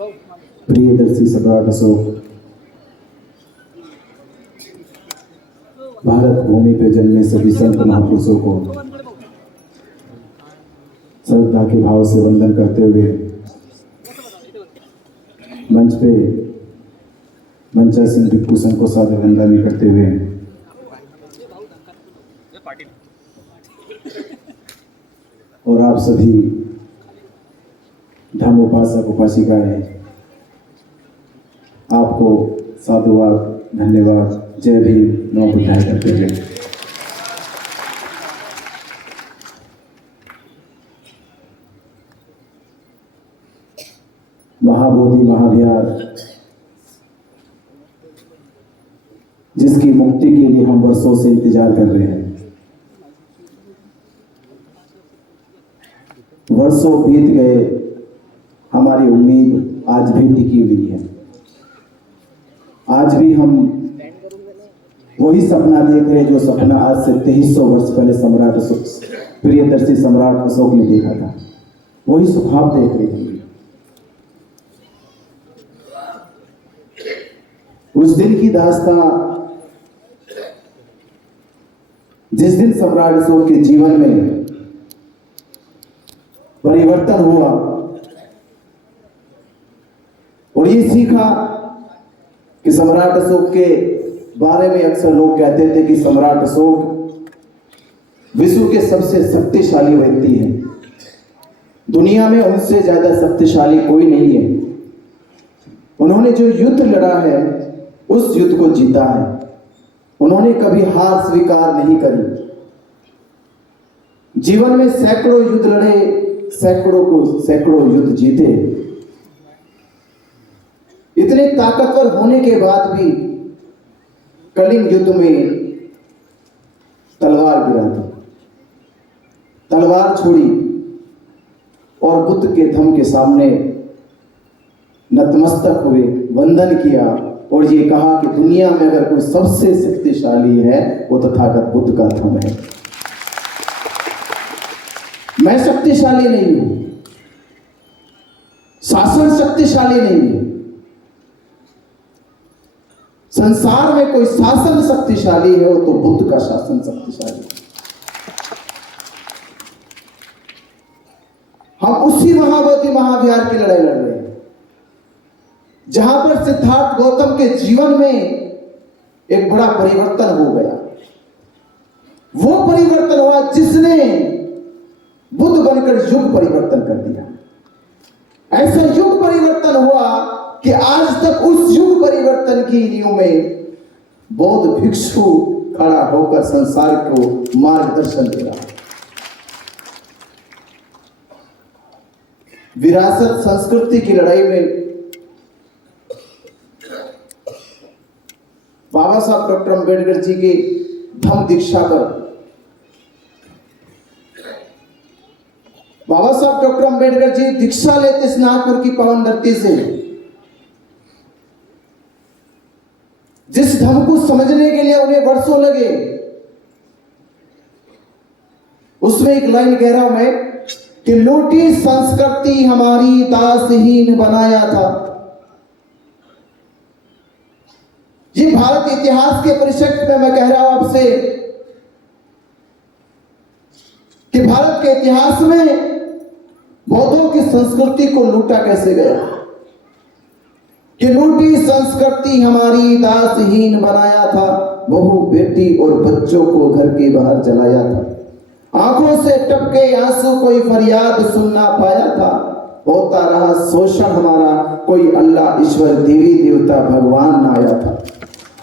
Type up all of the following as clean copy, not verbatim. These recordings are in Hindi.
प्रियदर्शी सम्राट अशोक भारत भूमि पे जन्मे सभी संत महापुरुषों को श्रद्धा के भाव से वंदन करते हुए मंच पे मंचासीन भिक्षु संघ को सादर वंदन करते हुए और आप सभी धर्म उपासक उपासिकाएं आपको साधुवाद, धन्यवाद, जय भीम, नमो बुद्धाय करते हुए महाबोधि महाविहार जिसकी मुक्ति के लिए हम वर्षों से इंतजार कर रहे हैं, वर्षों बीत गए, हमारी उम्मीद आज भी टिकी हुई है। आज भी हम वही सपना देख रहे हैं जो सपना आज से 2300 वर्ष पहले सम्राट अशोक, प्रियदर्शी सम्राट अशोक ने देखा था। वही सुखाव देख रहे हैं। उस दिन की दास्तां, जिस दिन सम्राट अशोक के जीवन में परिवर्तन हुआ और ये सीखा कि सम्राट अशोक के बारे में अक्सर लोग कहते थे कि सम्राट अशोक विश्व के सबसे शक्तिशाली व्यक्ति हैं, दुनिया में उनसे ज्यादा शक्तिशाली कोई नहीं है। उन्होंने जो युद्ध लड़ा है उस युद्ध को जीता है। उन्होंने कभी हार स्वीकार नहीं करी। जीवन में सैकड़ों युद्ध लड़े, सैकड़ों युद्ध जीते। इतने ताकतवर होने के बाद भी कलिंग युद्ध में तलवार गिरा दी, तलवार छोड़ी और बुद्ध के धम्म के सामने नतमस्तक हुए, वंदन किया और ये कहा कि दुनिया में अगर कोई सबसे शक्तिशाली है वो तथागत बुद्ध का धम्म है। मैं शक्तिशाली नहीं हूं, शासन शक्तिशाली नहीं है। संसार में कोई शासन शक्तिशाली है तो बुद्ध का शासन शक्तिशाली है। हम उसी महाबोधि महाविहार की लड़ाई लड़ रहे हैं जहां पर सिद्धार्थ गौतम के जीवन में एक बड़ा परिवर्तन हो गया। वो परिवर्तन हुआ जिसने बुद्ध बनकर युग परिवर्तन कर दिया। ऐसा युग परिवर्तन हुआ कि आज तक उस युग परिवर्तन की नींव में बौद्ध भिक्षु खड़ा होकर संसार को मार्गदर्शन दे रहा है। विरासत संस्कृति की लड़ाई में बाबा साहब डॉक्टर अंबेडकर जी की धम्म दीक्षा पर बाबा साहब डॉक्टर अंबेडकर जी दीक्षा लेते इस नागपुर की पावन धरती से। जिस धर्म को समझने के लिए उन्हें वर्षों लगे, उसमें एक लाइन कह रहा हूं मैं कि लूटी संस्कृति हमारी दासहीन बनाया था। ये भारत इतिहास के परिप्रेक्ष्य में मैं कह रहा हूं आपसे कि भारत के इतिहास में बौद्धों की संस्कृति को लूटा कैसे गया, कि लूटी संस्कृति हमारी दासहीन बनाया था। बहू बेटी और बच्चों को घर के बाहर जलाया था। आंखों से टपके आंसू कोई फरियाद सुनना पाया था। होता रहा शोषण हमारा, कोई अल्लाह ईश्वर देवी देवता भगवान ना आया था।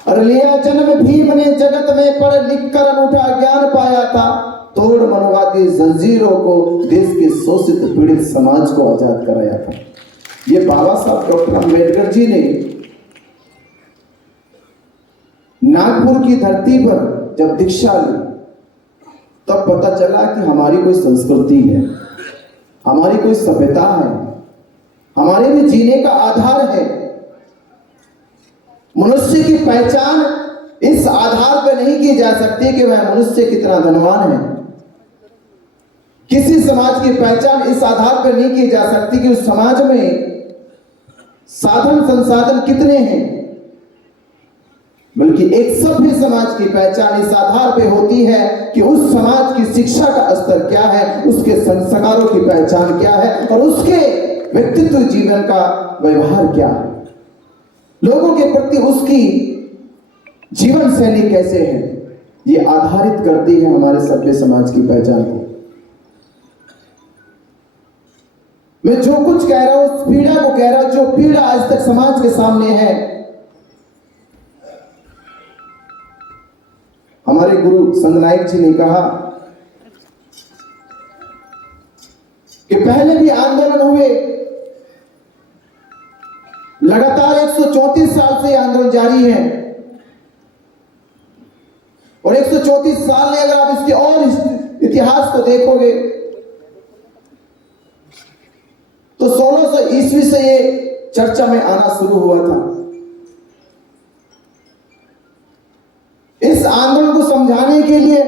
और लिया जन्म भीम ने जगत में पढ़ लिख कर अनूठा ज्ञान पाया था। तोड़ मनवादी जंजीरों को देश के शोषित पीड़ित समाज को आजाद कराया था। ये बाबा साहब डॉक्टर अंबेडकर जी ने नागपुर की धरती पर जब दीक्षा ली तब पता चला कि हमारी कोई संस्कृति है, हमारी कोई सभ्यता है, हमारे भी जीने का आधार है। मनुष्य की पहचान इस आधार पर नहीं की जा सकती कि वह मनुष्य कितना धनवान है। किसी समाज की पहचान इस आधार पर नहीं की जा सकती कि उस समाज में साधन संसाधन कितने हैं, बल्कि एक सभ्य समाज की पहचान इस आधार पे होती है कि उस समाज की शिक्षा का स्तर क्या है, उसके संस्कारों की पहचान क्या है और उसके व्यक्तित्व जीवन का व्यवहार क्या है, लोगों के प्रति उसकी जीवन शैली कैसे है, ये आधारित करती है हमारे सभ्य समाज की पहचान को। मैं जो कुछ कह रहा हूं उस पीड़ा को कह रहा हूं, जो पीड़ा आज तक समाज के सामने है। हमारे गुरु संत नायक जी ने कहा कि पहले भी आंदोलन हुए, लगातार 134 साल से आंदोलन जारी है और 134 साल में अगर आप इसके और इतिहास को देखोगे तो 1600 ईस्वी से ये चर्चा में आना शुरू हुआ था। इस आंदोलन को समझाने के लिए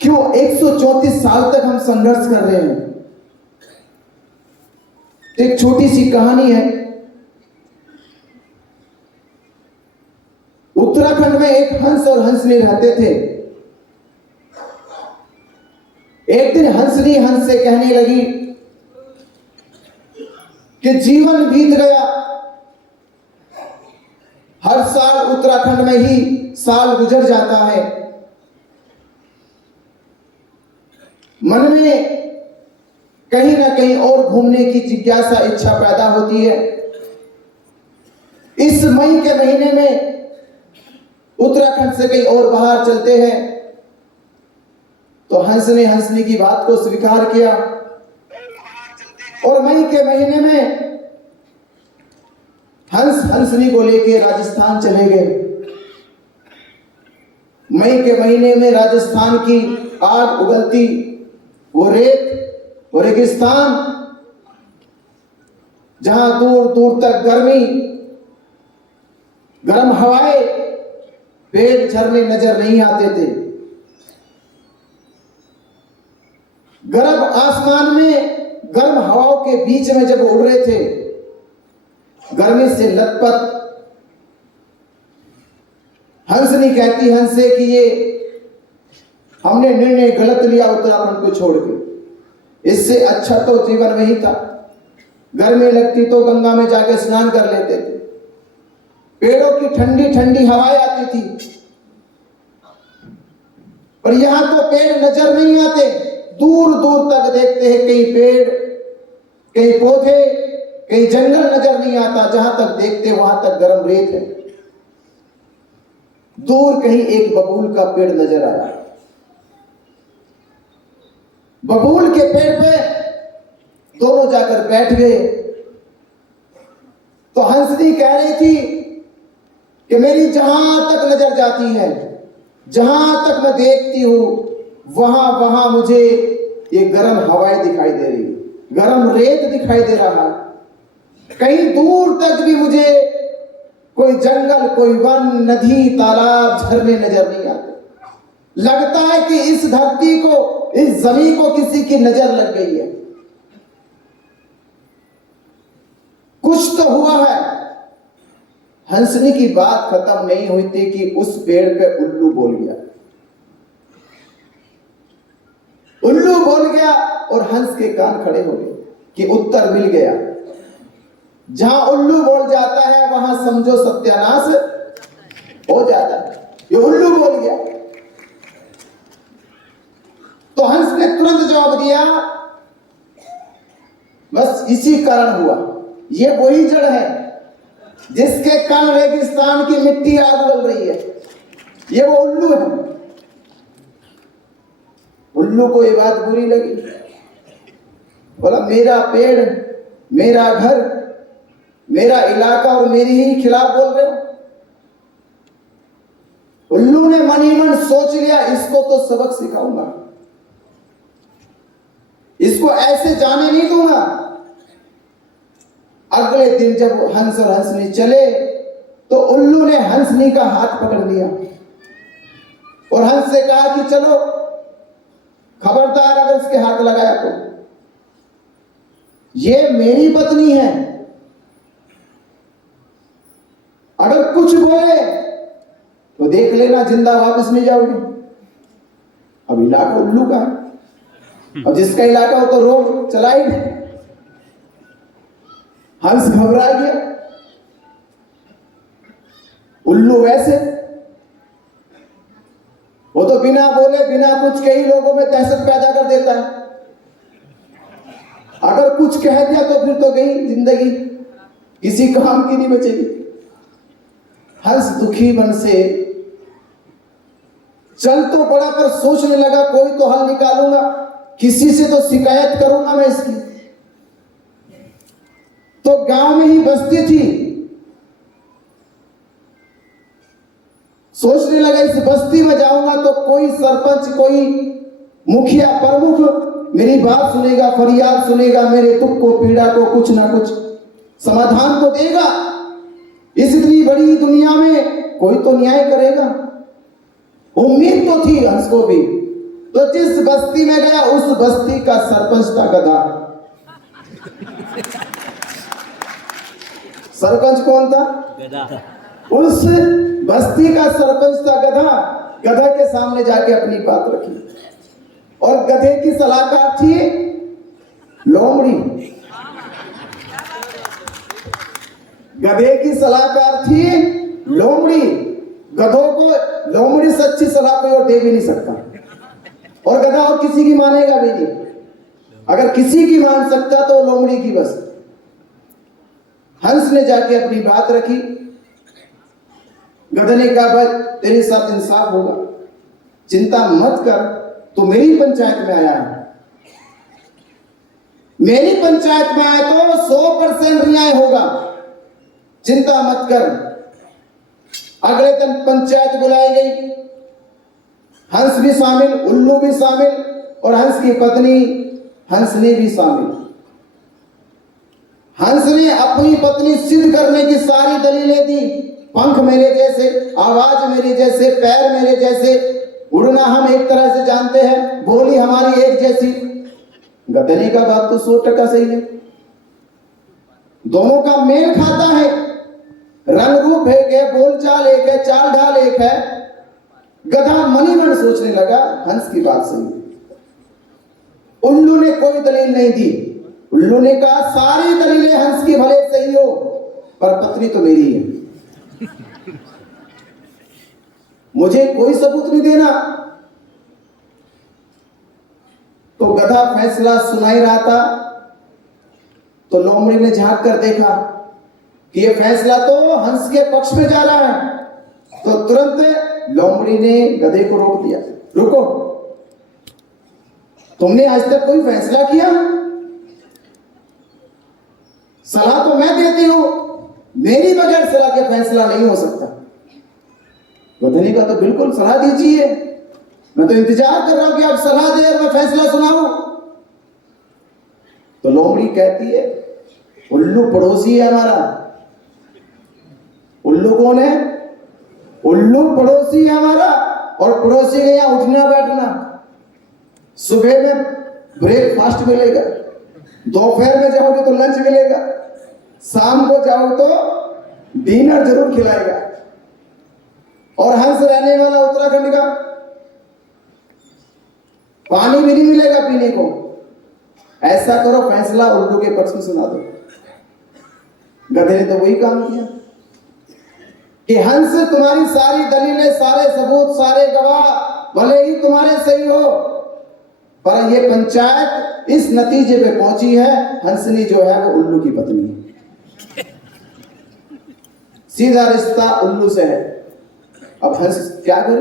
क्यों 134 साल तक हम संघर्ष कर रहे हैं, एक छोटी सी कहानी है। उत्तराखंड में एक हंस और हंसनी रहते थे। एक दिन हंसनी हंस से कहने लगी कि जीवन बीत गया, हर साल उत्तराखंड में ही साल गुजर जाता है, मन में कहीं ना कहीं और घूमने की जिज्ञासा इच्छा पैदा होती है। इस मई के महीने में उत्तराखंड से कहीं और बाहर चलते हैं। तो हंस ने हंसनी की बात को स्वीकार किया और मई के महीने में हंस हंसनी को लेकर राजस्थान चले गए। मई के महीने में राजस्थान की आग उगलती, वो रेत, वो रेगिस्तान, जहां दूर दूर तक गर्मी, गर्म हवाएं, पेड़ झरने नजर नहीं आते थे। गर्म आसमान में गर्म हवाओं के बीच में जब उड़ रहे थे, गर्मी से लथपथ, हंसनी कहती हंस से कि ये हमने निर्णय गलत लिया उत्तराखंड को छोड़ के, इससे अच्छा तो जीवन में ही था। गर्मी लगती तो गंगा में जाके स्नान कर लेते थे, पेड़ों की ठंडी ठंडी हवाएं आती थी, पर यहां तो पेड़ नजर नहीं आते। दूर दूर तक देखते हैं कहीं पेड़, कहीं पौधे, कहीं जंगल नजर नहीं आता, जहां तक देखते वहां तक गर्म रेत है। दूर कहीं एक बबूल का पेड़ नजर आया। बबूल के पेड़ पे दोनों जाकर बैठ गए। तो हंसनी कह रही थी कि मेरी जहां तक नजर जाती है, जहां तक मैं देखती हूं, वहां वहां मुझे ये गर्म हवाएं दिखाई दे रही, गर्म रेत दिखाई दे रहा है। कहीं दूर तक भी मुझे कोई जंगल, कोई वन, नदी, तालाब, झरने नजर नहीं आते। लगता है कि इस धरती को, इस जमीन को किसी की नजर लग गई है। कुछ तो हुआ है। हंसनी की बात खत्म नहीं हुई थी कि उस पेड़ पे उल्लू बोल गया। उल्लू बोल गया और हंस के कान खड़े हो गए कि उत्तर मिल गया। जहां उल्लू बोल जाता है वहां समझो सत्यानाश हो जाता है। ये उल्लू बोल गया। तो हंस ने तुरंत जवाब दिया, बस इसी कारण हुआ। ये वही जड़ है जिसके कारण रेगिस्तान की मिट्टी आग उगल रही है। ये वो उल्लू है। उल्लू को ये बात बुरी लगी, बोला मेरा पेड़, मेरा घर, मेरा इलाका और मेरी ही खिलाफ बोल रहे हो। उल्लू ने मन ही मन सोच लिया, इसको तो सबक सिखाऊंगा, इसको ऐसे जाने नहीं दूंगा। अगले दिन जब हंस और हंसनी चले तो उल्लू ने हंसनी का हाथ पकड़ लिया और हंस से कहा कि चलो, खबरदार अगर इसके हाथ लगाया तो। ये मेरी पत्नी है, अगर कुछ बोले तो देख लेना जिंदा वापस नहीं जाओगे। अब इलाका उल्लू का है, अब जिसका इलाका हो तो रोड चला ही नहीं। हंस घबरा गया, उल्लू वैसे, वो तो बिना बोले बिना कुछ कही लोगों में दहशत पैदा कर देता है। अगर कुछ कह दिया तो फिर तो गई जिंदगी, किसी काम की नहीं बचेगी। हंस दुखी मन से चल तो पड़ा, पर सोचने लगा कोई तो हल निकालूंगा, किसी से तो शिकायत करूंगा मैं इसकी। तो गांव में ही बस्ती थी, सोचने लगा इस बस्ती में जाऊंगा तो कोई सरपंच, कोई मुखिया, प्रमुख मेरी बात सुनेगा, फरियाद सुनेगा, मेरे दुख को, पीड़ा को कुछ ना कुछ समाधान तो देगा। इस इतनी बड़ी दुनिया में कोई तो न्याय करेगा, उम्मीद तो थी हंस को भी। तो जिस बस्ती में गया उस बस्ती का सरपंच था गधा। सरपंच कौन था? गधा। उस बस्ती का सरपंच था गधा। गधा के सामने जाके अपनी बात रखी, और गधे की सलाहकार थी लोमड़ी। गधे की सलाहकार थी लोमड़ी। गधों को लोमड़ी से अच्छी सलाह कोई और दे भी नहीं सकता, और गधा और किसी की मानेगा भी नहीं। अगर किसी की मान सकता तो लोमड़ी की बस। हंस ने जाके अपनी बात रखी। गधे ने कहा भाई तेरे साथ इंसाफ होगा, चिंता मत कर, तू मेरी पंचायत में आया है, मेरी पंचायत में आया तो 100% न्याय होगा, चिंता मत कर। अगले दिन पंचायत बुलाई गई, हंस भी शामिल, उल्लू भी शामिल, और हंस की पत्नी हंसनी भी शामिल। हंस ने अपनी पत्नी सिद्ध करने की सारी दलीलें दी। पंख मेरे जैसे, आवाज मेरी जैसे, पैर मेरे जैसे, उड़ना हम एक तरह से जानते हैं, बोली हमारी एक जैसी। गधे का बात तो 100% सही है, दोनों का मेल खाता है, रंग रूप एक है, बोलचाल एक है, चाल ढाल एक है। गधा मनी मन सोचने लगा हंस की बात सही है। उल्लू ने कोई दलील नहीं दी। उल्लू ने कहा सारी दलीलें हंस की भले सही हो, पर पत्नी तो मेरी है, मुझे कोई सबूत नहीं देना। तो गधा फैसला सुनाई रहा था, तो लोमड़ी ने झांक कर देखा कि ये फैसला तो हंस के पक्ष में जा रहा है। तो तुरंत लोमड़ी ने गधे को रोक दिया, रुको, तुमने आज तक कोई फैसला किया? सलाह तो मैं देती हूं, मेरी बगैर सलाह के फैसला नहीं हो सकता। गधे का तो बिल्कुल सलाह दीजिए, मैं तो इंतजार कर रहा हूं कि आप सलाह दे और मैं फैसला सुनाऊं। तो लोमड़ी कहती है उल्लू पड़ोसी है हमारा। उल्लू कौन है? उल्लू पड़ोसी है हमारा, और पड़ोसी के यहां उठना बैठना, सुबह में ब्रेकफास्ट मिलेगा, दोपहर में जाओगे तो लंच मिलेगा, शाम को जाओ तो डिनर जरूर खिलाएगा। और हंस रहने वाला उत्तराखंड का, पानी भी नहीं मिलेगा पीने को। ऐसा करो फैसला उल्लू के पक्ष में सुना दो। गधे ने तो वही काम किया कि हंस तुम्हारी सारी दलीलें, सारे सबूत, सारे गवाह भले ही तुम्हारे सही हो, पर ये पंचायत इस नतीजे पे पहुंची है हंसनी जो है वो उल्लू की पत्नी है, सीधा रिश्ता उल्लू से है। अब हंस क्या करे,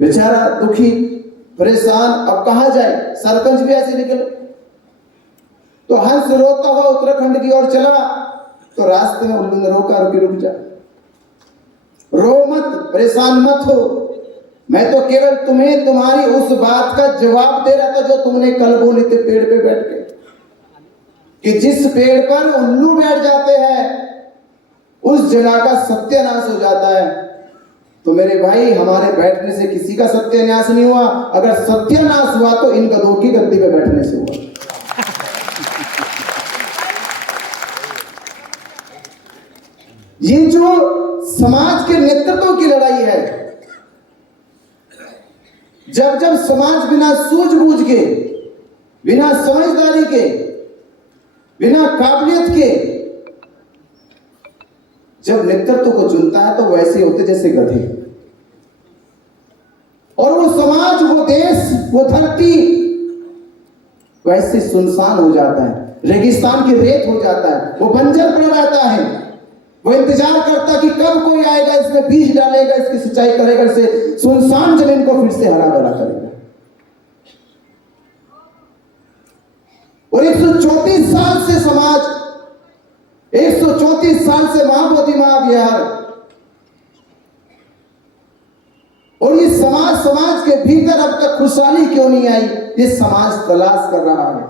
बेचारा दुखी परेशान, अब कहां जाए, सरपंच भी ऐसे निकले। तो हंस रोता हुआ उत्तराखंड की ओर चला, तो रास्ते में उल्लू ने रोका, रुक जा, रो मत, परेशान मत हो, मैं तो केवल तुम्हें तुम्हारी उस बात का जवाब दे रहा था जो तुमने कल बोली थी पेड़ पे बैठ के, कि जिस पेड़ पर उल्लू बैठ जाते हैं उस जगह का सत्यानाश हो जाता है। तो मेरे भाई हमारे बैठने से किसी का सत्यानाश नहीं हुआ, अगर सत्यानाश हुआ तो इन गधों की गद्दी पे बैठने से हुआ। ये जो समाज के नेतृत्व की लड़ाई है, जब जब समाज बिना सूझबूझ के, बिना समझदारी के, बिना काबिलियत के जब नेतृत्व को चुनता है तो वैसे होते जैसे गधे, और वो समाज, वो देश, वो धरती वैसे सुनसान हो जाता है, रेगिस्तान की रेत हो जाता है, वो बंजर पड़ जाता है। वो इंतजार करता कि कब कोई आएगा, इसमें बीज डालेगा, इसकी सिंचाई करेगा, इसे सुनसान जमीन को फिर से हरा भरा करेगा। और 134 साल से समाज, 134 साल से महाबोधि महाविहार, और ये समाज के भीतर अब तक खुशहाली क्यों नहीं आई, ये समाज तलाश कर रहा है।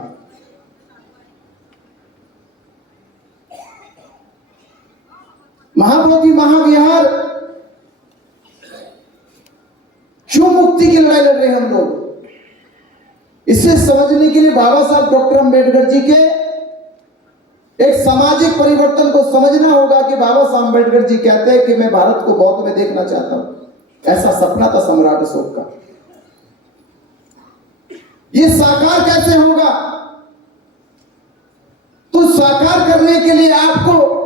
महाबोधि महाविहार क्यों मुक्ति की लड़ाई लड़ रहे हैं हम लोग, इसे समझने के लिए बाबा साहब डॉक्टर अंबेडकर जी के एक सामाजिक परिवर्तन को समझना होगा कि बाबा साहब अंबेडकर जी कहते हैं कि मैं भारत को बौद्ध में देखना चाहता हूं। ऐसा सपना था सम्राट अशोक का। ये साकार कैसे होगा? तो साकार करने के लिए आपको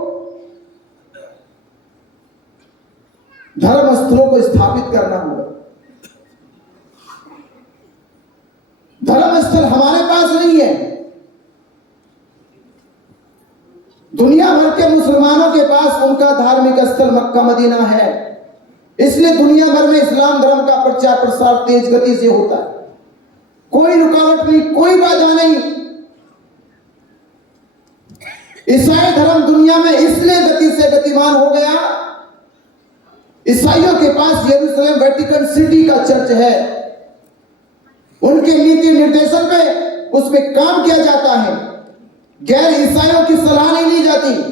धर्म स्थलों को स्थापित करना होगा। धर्म स्थल हमारे पास नहीं है, दुनिया भर के मुसलमानों के पास उनका धार्मिक स्थल मक्का मदीना है। इसलिए दुनिया भर में इस्लाम धर्म का प्रचार प्रसार तेज गति से होता है, कोई रुकावट नहीं, कोई बाधा नहीं। ईसाई धर्म दुनिया में इसलिए गति से गतिमान हो गया, ईसाइयों के पास यरूशलेम वेटिकन सिटी का चर्च है, उनके नीति निर्देशन पे उसमें काम किया जाता है, गैर ईसाइयों की सलाह नहीं ली जाती।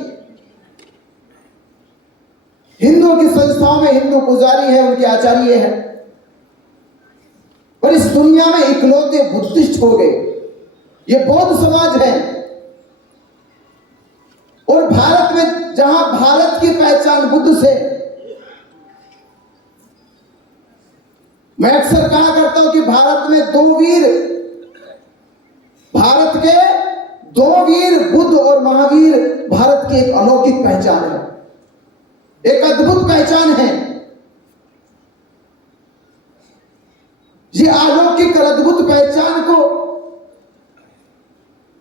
हिंदुओं की संस्थाओं में हिंदू पुजारी है, उनके आचार्य है, पर इस दुनिया में इकलौते बुद्धिस्ट हो गए, ये बौद्ध समाज है। और भारत में, जहां भारत की पहचान बुद्ध से, मैं अक्सर कहा करता हूं कि भारत में दो वीर, भारत के दो वीर बुद्ध और महावीर भारत की एक अलौकिक पहचान है, एक अद्भुत पहचान है। ये अलौकिक और अद्भुत पहचान को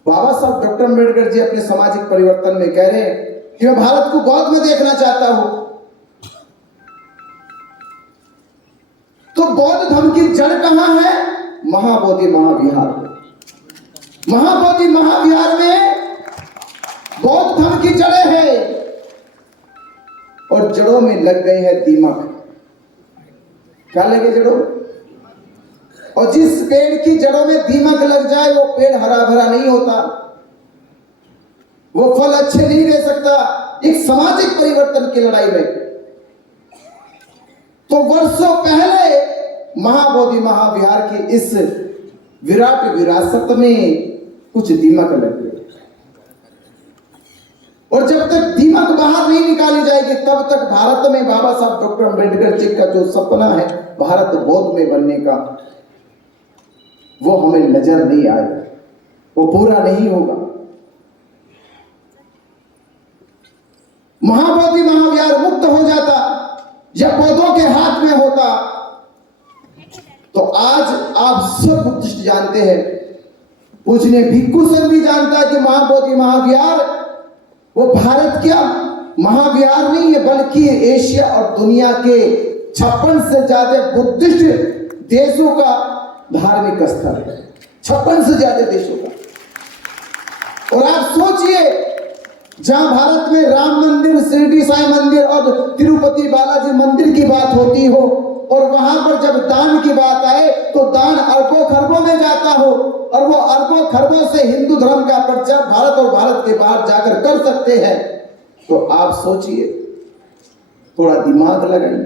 बाबा साहब डॉक्टर अंबेडकर जी अपने सामाजिक परिवर्तन में कह रहे हैं कि मैं भारत को बौद्ध में देखना चाहता हूं। तो बौद्ध धर्म की जड़ कहां है? महाबोधि महाविहार। महाबोधि महाविहार में बौद्ध धर्म की जड़ें हैं, और जड़ों में लग गए हैं दीमक। क्या लगे जड़ों? और जिस पेड़ की जड़ों में दीमक लग जाए वो पेड़ हरा भरा नहीं होता, वो फल अच्छे नहीं दे सकता। एक सामाजिक परिवर्तन की लड़ाई में तो वर्षों पहले महाबोधि महाविहार की इस विराट विरासत में कुछ दीमक लग गई, और जब तक दीमक बाहर नहीं निकाली जाएगी तब तक भारत में बाबा साहब डॉक्टर अंबेडकर जी का जो सपना है भारत बौद्ध में बनने का, वो हमें नजर नहीं आएगा, वो पूरा नहीं होगा। महाबोधि महाविहार मुक्त हो जाता या बौद्धों के हाथ में होता तो आज आप सब बुद्धिस्ट जानते हैं, पूजने भिक्खु संघ भी जानता है कि महाबोधि महाविहार वो भारत क्या महाविहार नहीं है, बल्कि एशिया और दुनिया के 56 से ज्यादा बुद्धिस्ट देशों का धार्मिक स्थल है, 56 से ज्यादा देशों का। और आप सोचिए, जहां भारत में राम मंदिर, शिरडी साईं मंदिर और तिरुपति बालाजी मंदिर की बात होती हो, और वहां पर जब दान की बात आए तो दान अरबों खरबों में जाता हो, और वो अरबों खरबों से हिंदू धर्म का प्रचार भारत और भारत के बाहर जाकर कर सकते हैं, तो आप सोचिए, थोड़ा दिमाग लगाइए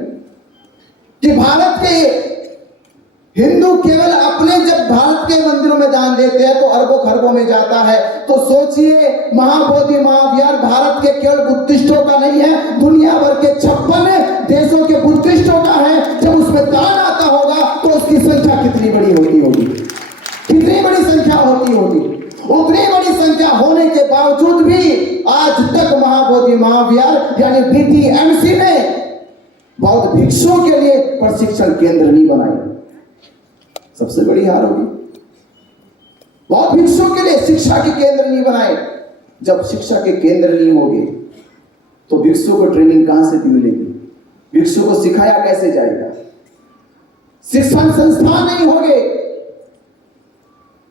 कि भारत के हिंदू केवल अपने जब भारत के मंदिरों में दान देते हैं तो अरबों खरबों में जाता है। तो सोचिए, महाबोधि महाविहार भारत के केवल बुद्धिस्टों का नहीं है, दुनिया भर के 56 देशों के बुद्धिस्टों का है। जब उसमें दान आता होगा तो उसकी संख्या कितनी बड़ी होती होगी, कितनी बड़ी संख्या होती होगी। उतनी बड़ी संख्या होने के बावजूद भी आज तक महाबोधि महाविहार यानी बीटीएमसी ने बौद्ध भिक्षुओं के लिए प्रशिक्षण केंद्र नहीं बनाए। सबसे बड़ी हार होगी। बौद्ध भिक्षुओं के लिए शिक्षा के केंद्र नहीं बनाए। जब शिक्षा के केंद्र नहीं होंगे तो भिक्षुओं को ट्रेनिंग कहां से मिलेगी, भिक्षुओं को सिखाया कैसे जाएगा, शिक्षण संस्थान नहीं होंगे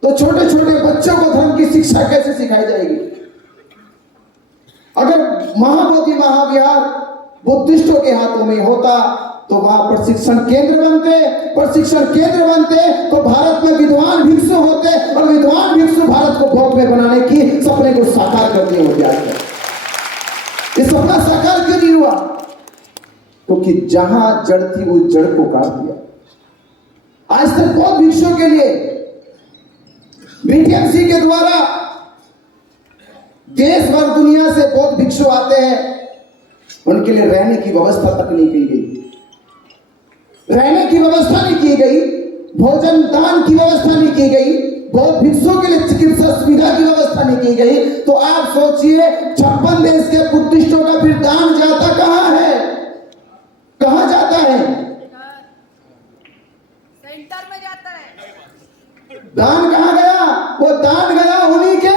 तो छोटे छोटे बच्चों को धर्म की शिक्षा कैसे सिखाई जाएगी। अगर महाबोधि महाविहार बुद्धिस्टों के हाथों में होता तो वहां प्रशिक्षण केंद्र बनते तो भारत में विद्वान भिक्षु होते और विद्वान भिक्षु भारत को बौद्ध में बनाने की सपने को साकार करते होते। ये सपना साकार क्यों नहीं हुआ? क्योंकि जहां जड़ थी वो जड़ को काट दिया। आज तक बौद्ध भिक्षुओं के लिए बीटीएमसी के द्वारा देश भर दुनिया से बौद्ध भिक्षु आते हैं, उनके लिए रहने की व्यवस्था तक नहीं की गई, रहने की व्यवस्था नहीं की गई, भोजन दान की व्यवस्था नहीं की गई, बौद्ध भिक्षुओं के लिए चिकित्सा सुविधा की व्यवस्था नहीं की गई। तो आप सोचिए 56 देश के बुद्धिस्टों का फिर दान जाता कहां है, कहां जाता है? सेंटर में जाता है। दान कहां गया? वो दान गया उन्हीं के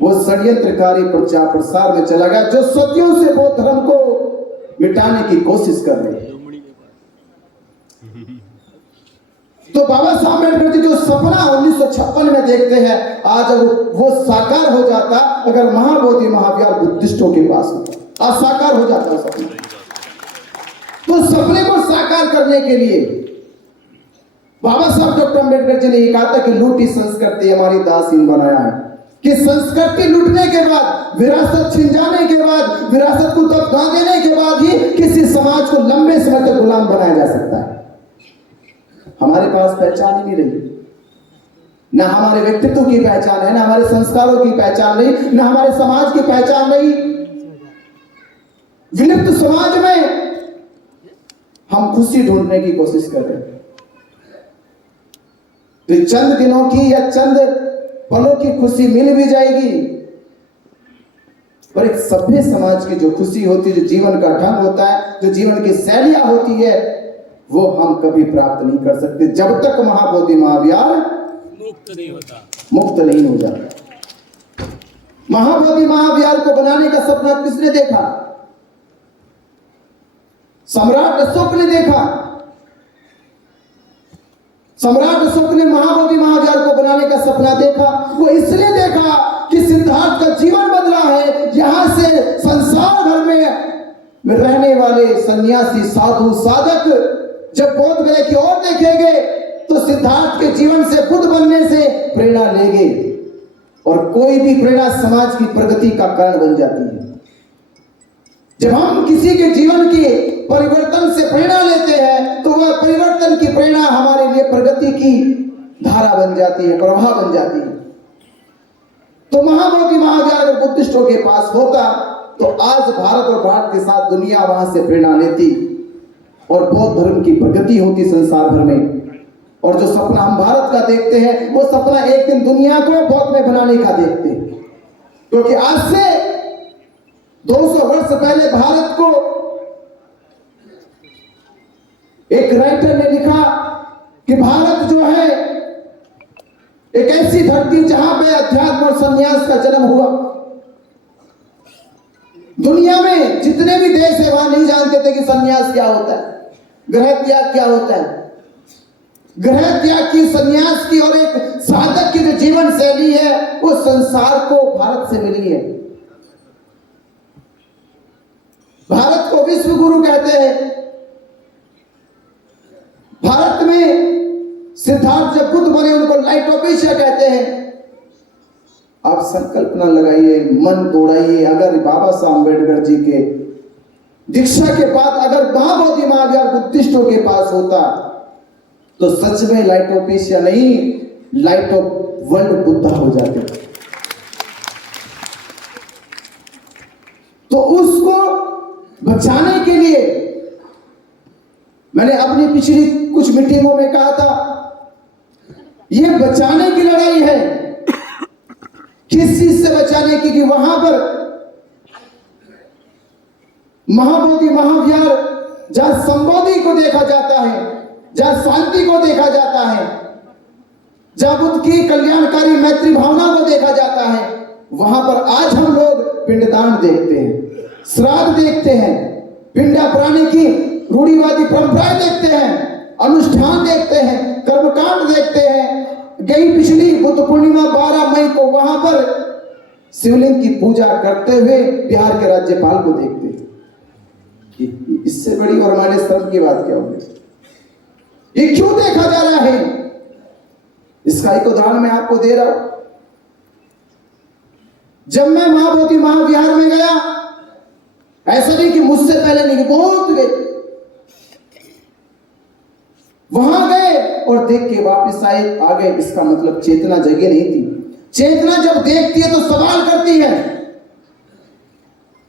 वो षड्यंत्रकारी प्रचार प्रसार में चला गया जो सदियों से बौद्ध धर्म को मिटाने की कोशिश कर रहे हैं। तो बाबा साहब अम्बेडकर जी जो सपना 1956 में देखते हैं आज वो साकार हो जाता अगर महाबोधि महाविहार बुद्धिस्टों के पास होता, आज साकार हो जाता सपना। तो सपने को साकार करने के लिए बाबा साहब डॉक्टर अम्बेडकर जी ने ये कहा था कि लूटी संस्कृति हमारी दासीन बनाया है, कि संस्कृति लूटने के बाद, विरासत छिन जाने के बाद, विरासत को दबा देने के बाद ही किसी समाज को लंबे समय तक गुलाम बनाया जा सकता है। हमारे पास पहचान ही नहीं रही, ना हमारे व्यक्तित्व की पहचान है, ना हमारे संस्कारों की पहचान रही, ना हमारे समाज की पहचान रही। विलुप्त समाज में हम खुशी ढूंढने की कोशिश कर रहे हैं। तो चंद दिनों की या चंद पलों की खुशी मिल भी जाएगी, पर एक सभ्य समाज की जो खुशी होती है, जो जीवन का ढंग होता है, जो जीवन की शैलियां होती है, वो हम कभी प्राप्त नहीं कर सकते जब तक महाबोधि महाविहार मुक्त नहीं हो जाता। महाबोधि महाविहार को बनाने का सपना किसने देखा? सम्राट अशोक ने देखा। सम्राट अशोक ने महाबोधि महाविहार को बनाने का सपना देखा। वो इसलिए देखा कि सिद्धार्थ का जीवन बदला है, यहां से संसार भर में रहने वाले सन्यासी साधु साधक जब बौद्ध गया की ओर देखेंगे तो सिद्धार्थ के जीवन से बुद्ध बनने से प्रेरणा लेंगे, और कोई भी प्रेरणा समाज की प्रगति का कारण बन जाती है। जब हम किसी के जीवन के परिवर्तन से प्रेरणा लेते हैं तो वह परिवर्तन की प्रेरणा हमारे लिए प्रगति की धारा बन जाती है, प्रवाह बन जाती है। तो महाबोधि महाविहार बुद्धिस्टों के पास होता तो आज भारत और भारत के साथ दुनिया वहां से प्रेरणा लेती और बौद्ध धर्म की प्रगति होती संसार भर में। और जो सपना हम भारत का देखते हैं वो सपना एक दिन दुनिया को बौद्ध में बनाने का देखते हैं, क्योंकि आज से 200 वर्ष पहले भारत को एक राइटर ने लिखा कि भारत जो है एक ऐसी धरती जहां पे अध्यात्म और संन्यास का जन्म हुआ। दुनिया में जितने भी देश है वहां नहीं जानते थे कि संन्यास क्या होता है, ग्रह त्याग क्या होता है। ग्रह त्याग की, संन्यास की और एक साधक की जो जीवन शैली है वो संसार को भारत से मिली है। भारत को विश्व गुरु कहते हैं। भारत में सिद्धार्थ जब बुद्ध बने उनको लाइट ऑफ एशिया कहते हैं। आप संकल्पना लगाइए, मन तोड़ाइए, अगर बाबा साहब अम्बेडकर जी के दीक्षा के बाद अगर महाबोधि महाविहार बुद्धिस्टों के पास होता तो सच में लाइट ऑफ एशिया नहीं, लाइट ऑफ वर्ल्ड बुद्धा हो जाते। तो उसको बचाने के लिए मैंने अपनी पिछली कुछ मीटिंगों में कहा था, यह बचाने की लड़ाई है। किस चीज से बचाने की? कि वहां पर महाबोधि महाविहार जहां संबोधि को देखा जाता है, जहां शांति को देखा जाता है, जहां बुद्ध की कल्याणकारी मैत्री भावना को देखा जाता है, वहां पर आज हम लोग पिंडदान देखते हैं, श्राद्ध देखते हैं, पिंडा प्राणी की रूढ़िवादी परंपराएं देखते हैं, अनुष्ठान देखते हैं, कर्मकांड देखते हैं। गई पिछली बुद्ध पूर्णिमा 12 मई को वहां पर शिवलिंग की पूजा करते हुए बिहार के राज्यपाल को देखते हैं। इससे बड़ी और हमारे शर्म की बात क्या होगी? ये क्यों देखा जा रहा है? इसका एक उदाहरण मैं आपको दे रहा हूं। जब मैं महाबोधि महाविहार में गया, ऐसा नहीं कि मुझसे पहले नहीं, बहुत गए, वहां गए और देख के वापस आए आ गए, इसका मतलब चेतना जगी नहीं थी। चेतना जब देखती है तो सवाल करती है,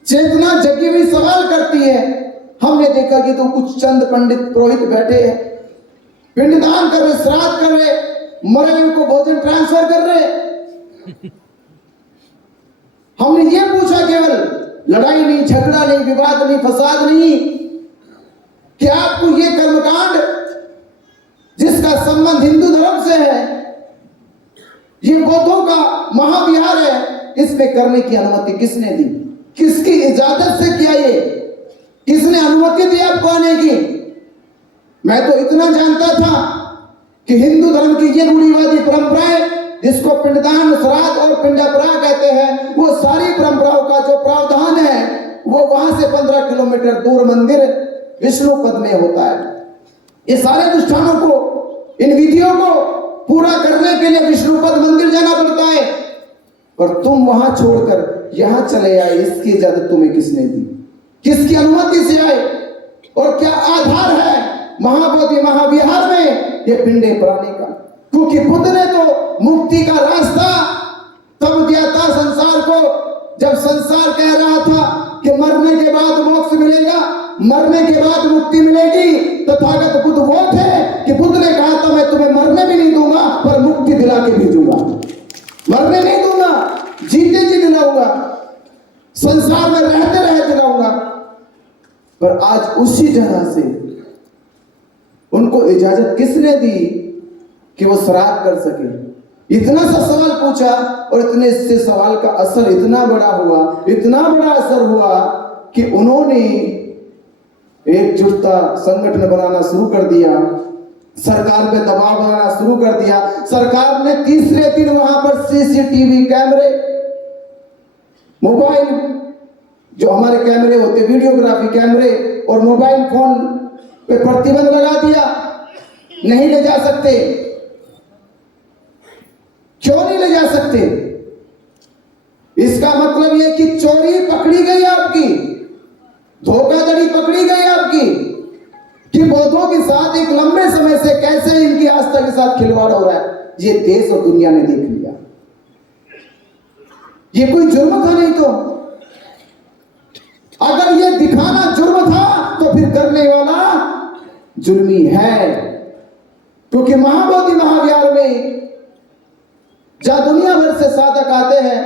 चेतना जगी हुई सवाल करती है। हमने देखा कि तो कुछ चंद पंडित पुरोहित बैठे हैं, पिंडदान कर रहे, श्राद्ध कर रहे, मरे हुए को भोजन ट्रांसफर कर रहे। हमने ये पूछा, केवल लड़ाई नहीं, झगड़ा नहीं, विवाद नहीं, फसाद नहीं, कि आपको ये कर्मकांड जिसका संबंध हिंदू धर्म से है, ये बौद्धों का महाविहार है, इसमें करने की अनुमति किसने दी? किसकी इजाजत से किया? ये किसने अनुमति दी आपको आने की? मैं तो इतना जानता था कि हिंदू धर्म की ये रूढ़िवादी परंपराएं, जिसको पिंडदान, श्राद्ध और पिंडापरा कहते हैं, वो सारी परंपराओं का जो प्रावधान है वो वहां से 15 किलोमीटर दूर मंदिर विष्णुपद में होता है। ये सारे अनुष्ठानों को, इन विधियों को पूरा करने के लिए विष्णुपद मंदिर जाना पड़ता है, और तुम वहां छोड़कर यहां चले आए। इसकी इजाजत तुम्हें किसने दी? किसकी अनुमति से आए? और क्या आधार है महाबोधि महाविहार में ये पिंडे प्राणी का? क्योंकि बुद्ध ने तो मुक्ति का रास्ता तब दिया था संसार को, जब संसार कह रहा था कि मरने के बाद मोक्ष मिलेगा, मरने के बाद मुक्ति मिलेगी। तथागत बुद्ध वो थे कि बुद्ध ने कहा था, मैं तुम्हें मरने भी नहीं दूंगा पर मुक्ति दिला के भी दूंगा। मरने नहीं दूंगा, जीते जी दिलाऊंगा, संसार में रहते रहे दिलाऊंगा। पर आज उसी जगह से उनको इजाजत किसने दी कि वो श्राद्ध कर सके? इतना सा सवाल पूछा और इतने से सवाल का असर इतना बड़ा हुआ, इतना बड़ा असर हुआ कि उन्होंने एकजुटता संगठन बनाना शुरू कर दिया, सरकार पे दबाव बनाना शुरू कर दिया। सरकार ने तीसरे दिन वहां पर सीसीटीवी कैमरे, मोबाइल जो हमारे कैमरे होते, वीडियोग्राफी कैमरे और मोबाइल फोन पे प्रतिबंध लगा दिया, नहीं ले जा सकते। क्यों नहीं ले जा सकते? इसका मतलब यह कि चोरी पकड़ी गई आपकी, धोखाधड़ी पकड़ी गई आपकी, कि बौद्धों के साथ एक लंबे समय से कैसे इनकी आस्था के साथ खिलवाड़ हो रहा है। ये देश और दुनिया ने देख लिया। ये कोई जुर्म था नहीं तो? अगर ये दिखाना जुर्म था तो फिर करने वाला जुर्मी है। क्योंकि महाबोधि महाविहार में जहां दुनिया भर से साधक आते हैं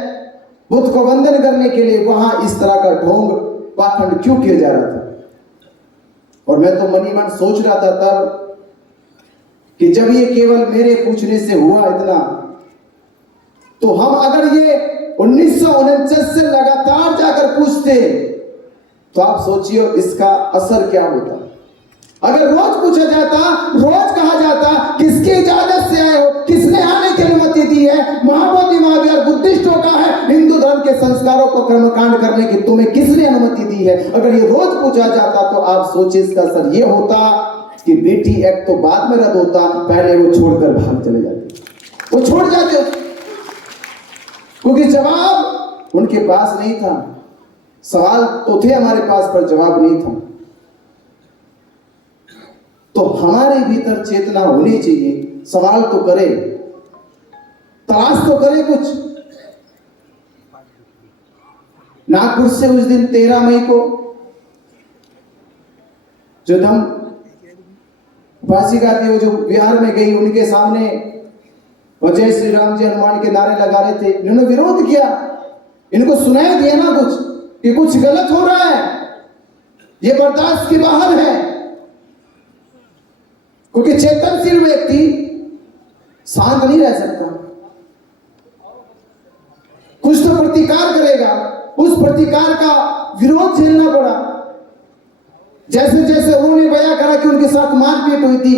बुद्ध को वंदन करने के लिए, वहां इस तरह का ढोंग पाखंड क्यों किया जा रहा था? और मैं तो मनी मन सोच रहा था तब कि जब ये केवल मेरे पूछने से हुआ इतना, तो हम अगर ये 1949 से लगातार जाकर पूछते तो आप सोचिए इसका असर क्या होता। अगर रोज पूछा जाता, रोज कहा जाता किसकी इजाजत से आए हो, किसने आने की अनुमति दी है, महाबोधि महाविहार बुद्धिस्टों का है, हिंदू धर्म के संस्कारों को कर्मकांड करने की तुम्हें किसने अनुमति दी है, अगर ये रोज पूछा जाता तो आप सोचिए इसका असर ये होता कि बेटी एक्ट तो बाद में रद्द होता, पहले वो छोड़कर भाग चले जाते, वो छोड़ जाते, क्योंकि जवाब उनके पास नहीं था। सवाल तो थे हमारे पास पर जवाब नहीं था। तो हमारे भीतर चेतना होनी चाहिए, सवाल तो करे, तलाश तो करे कुछ। नागपुर से उस दिन 13 मई को जो दम फांसी का थी, वो जो बिहार में गई, उनके सामने वो जय श्री राम जय हनुमान के नारे लगा रहे थे, इन्होंने विरोध किया, इनको सुनाई दिया ना कुछ कि कुछ गलत हो रहा है, ये बर्दाश्त के बाहर है। क्योंकि चेतनशील व्यक्ति शांत नहीं रह सकता, कुछ तो प्रतिकार करेगा। उस प्रतिकार का विरोध झेलना पड़ा। जैसे जैसे उन्होंने बयां करा कि उनके साथ मारपीट हुई थी,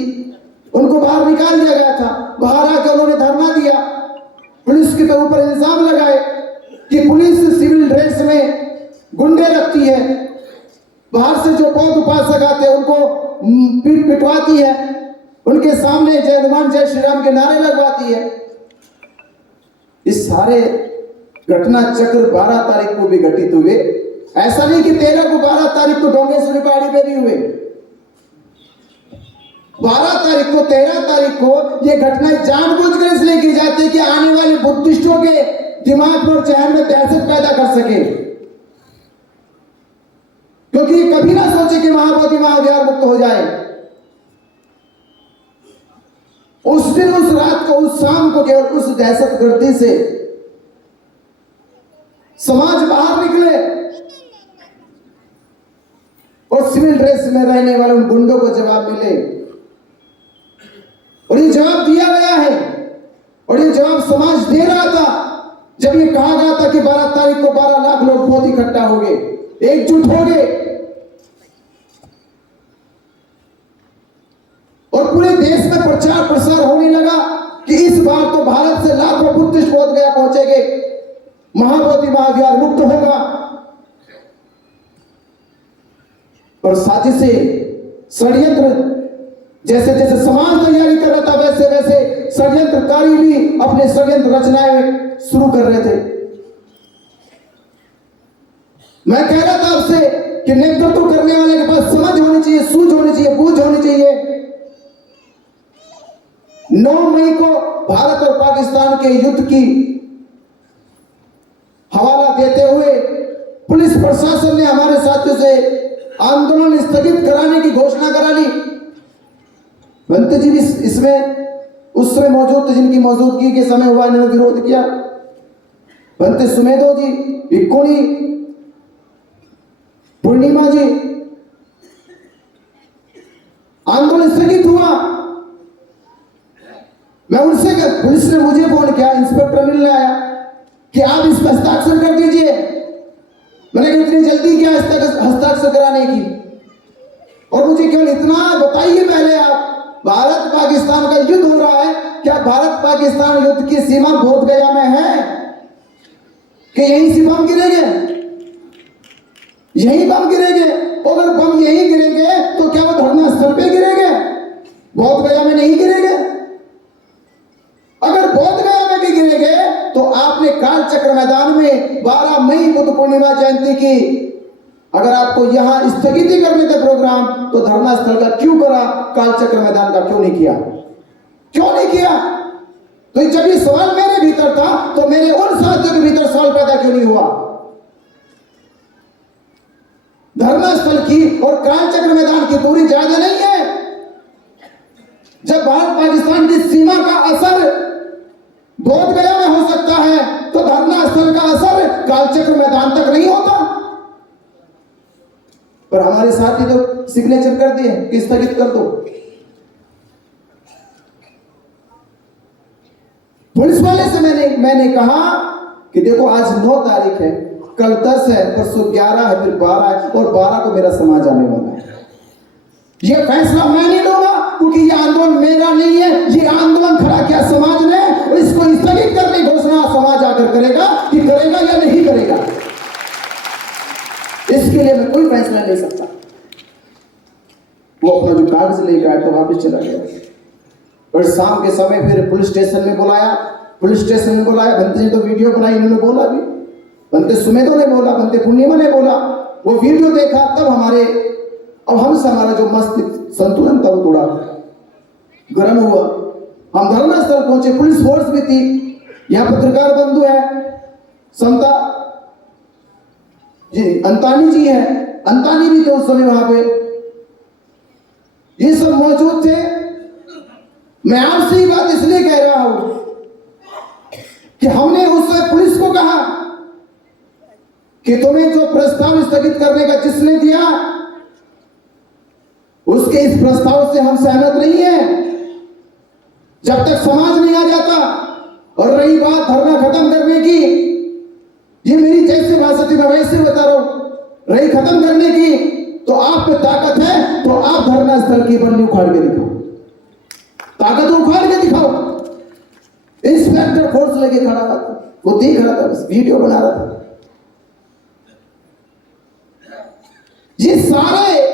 उनको बाहर निकाल दिया गया था, बाहर आकर उन्होंने धरना दिया, पुलिस के ऊपर इल्जाम लगाए कि पुलिस सिविल ड्रेस में गुंडे रखती है, बाहर से जो पौध उपासक आते हैं उनको पीट पिटवाती है, उनके सामने जय हनुमान जय श्री राम के नारे लगवाती है। इस सारे घटना चक्र 12 तारीख को भी घटित हुए। ऐसा नहीं कि 13 को 12 तारीख को डोंगेश्वरी पहाड़ी पे भी हुए। 12 तारीख को 13 तारीख को ये घटनाएं जानबूझकर इसलिए की जाती है कि आने वाले बुद्धिस्टों के दिमाग और जहन में दहशत पैदा कर सके, क्योंकि कभी ना सोचे कि महाबोधि महाविहार मुक्त हो जाए। उस दिन, उस रात को, उस शाम को केवल उस दहशतगर्दी से समाज बाहर निकले और सिविल ड्रेस में रहने वाले उन गुंडों को जवाब मिले। और ये जवाब दिया गया है, और ये जवाब समाज दे रहा था जब ये कहा गया था कि 12 तारीख को 12 लाख लोग बहुत इकट्ठा हो गए, एकजुट हो गए, और पूरे देश में प्रचार प्रसार होने लगा कि इस बार तो भारत से लाखों बुद्धिस्ट बोध गया पहुंचेंगे, महाबोधि महाविहार मुक्त होगा। और साजिशें, षड्यंत्र, जैसे जैसे समाज तैयारी कर रहा था वैसे वैसे षड्यंत्रकारी भी अपने षड्यंत्र रचनाएं शुरू कर रहे थे। मैं कह रहा था आपसे कि नेतृत्व करने वाले के पास समझ होनी चाहिए, सूझ होनी चाहिए, बूझ होनी चाहिए। 9 मई को भारत और पाकिस्तान के युद्ध की हवाला देते हुए पुलिस प्रशासन ने हमारे साथियों से आंदोलन स्थगित कराने की घोषणा करा ली। बंते जी भी इसमें उस समय मौजूद थे, जिनकी मौजूदगी के समय हुआ, इन्होंने विरोध किया। बंते सुमेधो जी, भिक्खुनी, पूर्णिमा जी, आंदोलन स्थगित हुआ। मैं उनसे, पुलिस ने मुझे फोन किया, इंस्पेक्टर मिलने आया कि आप इस पर हस्ताक्षर कर दीजिए। मैंने कहा इतनी जल्दी क्या हस्ताक्षर कराने की, और मुझे केवल इतना बताइए पहले, आप भारत पाकिस्तान का युद्ध हो रहा है, क्या भारत पाकिस्तान युद्ध की सीमा बोध गया में है कि यहीं से बम गिरेंगे, यहीं बम गिरेंगे? अगर बम यहीं गिरेंगे तो क्या वो धरना स्थल पे गिरेंगे, बोध गया में नहीं गिरेंगे? अगर बोध गया में भी गिरेंगे तो आपने काल चक्र मैदान में 12 मई बुद्ध पूर्णिमा जयंती की, अगर आपको यहां स्थगित करने थे प्रोग्राम, तो धरना स्थल का क्यों करा, काल चक्र मैदान का क्यों नहीं किया? क्यों नहीं किया? तो जब ये सवाल मेरे भीतर था तो मेरे उन साथियों के भीतर सवाल पैदा क्यों नहीं हुआ? धरना स्थल की और काल चक्र मैदान की दूरी ज्यादा नहीं है। जब भारत पाकिस्तान की सीमा का असर बोध गया में हो सकता है, तो धरना स्थल का असर काल चक्र मैदान तक नहीं होता। पर हमारे साथी तो सिग्नेचर कर दिए कि स्थगित कर दो। पुलिस वाले से मैंने कहा कि देखो आज 9 तारीख है, कल 10 है, परसों 11 है, फिर 12 है, और 12 को मेरा समाज आने वाला है। ये फैसला मैं नहीं लूंगा, क्योंकि ये आंदोलन मेरा नहीं है, ये आंदोलन खड़ा किया समाज ने, और इसको स्थगित करने की घोषणा समाज आकर करेगा कि करेगा या नहीं करेगा। इसके लिए मैं कोई फैसला ले सकता। वो अपना जो कागज लेकर आया तो वापस चला गया। और शाम के समय फिर पुलिस स्टेशन में बुलाया, बनते ने तो वीडियो बनाई, इन्होंने बोला भी, बनते सुमेधो ने बोला, बनते पूर्णिमा ने बोला, वो वीडियो देखा, तब हमारे अब हमसे हमारा जो मस्त संतुलन था वो थोड़ा गर्म हुआ। हम धरना स्थल पहुंचे, पुलिस फोर्स भी थी, यहाँ पत्रकार बंधु है, समता जी अंतानी जी है, अंतानी भी थे उस समय वहां पे, ये सब मौजूद थे। मैं आपसे ये बात इसलिए कह रहा हूं कि हमने उस समय पुलिस को कहा कि तुम्हें जो प्रस्ताव स्थगित करने का जिसने दिया उसके इस प्रस्ताव से हम सहमत नहीं है जब तक समाज नहीं आ जाता। और रही बात धरना खत्म करने की, ये मेरी जैसे भाषा थी मैं वैसे बता रहा हूं, रही खत्म करने की तो आप पे ताकत है तो आप धरना स्थल की बल्ली उखाड़ के दिखाओ, ताकत उखाड़ के दिखाओ। इंस्पेक्टर फोर्स लेके खड़ा था, वो देख रहा था, बस वीडियो बना रहा था। ये सारे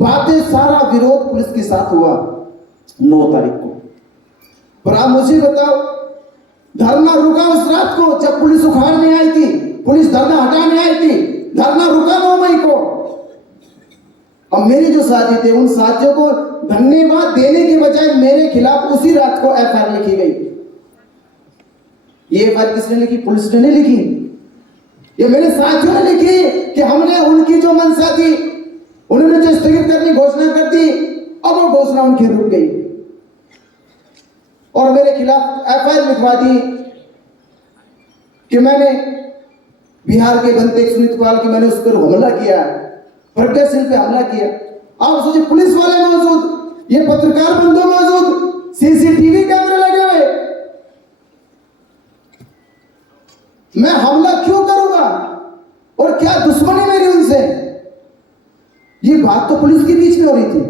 बातें, सारा विरोध पुलिस के साथ हुआ 9 तारीख को। पर आप मुझे बताओ, धरना रुका उस रात को जब पुलिस उखाड़ने आई थी, पुलिस धरना हटाने आई थी, धरना रुका 9 मई को। अब मेरे जो साथी थे उन साथियों को धन्यवाद देने के बजाय मेरे खिलाफ उसी रात को एफआईआर लिखी गई। ये एफआईआर किसने लिखी? पुलिस ने नहीं लिखी, ये मेरे साथियों ने लिखी कि हमने उनकी जो मंशा थी, उन्होंने जो स्थगित करने घोषणा कर दी, अब वो घोषणा उनकी रुक गई और मेरे खिलाफ एफआईआर लिखवा दी कि मैंने बिहार के बनते सुनीत पाल की मैंने उस पर हमला किया, प्रज्ञाशील पे हमला किया। आप सोचिए, पुलिस वाले मौजूद, ये पत्रकार बंधु मौजूद, सीसीटीवी कैमरे लगे हुए, मैं हमला क्यों करूंगा और क्या दुश्मनी मेरी उनसे? ये बात तो पुलिस के बीच में हो रही थी,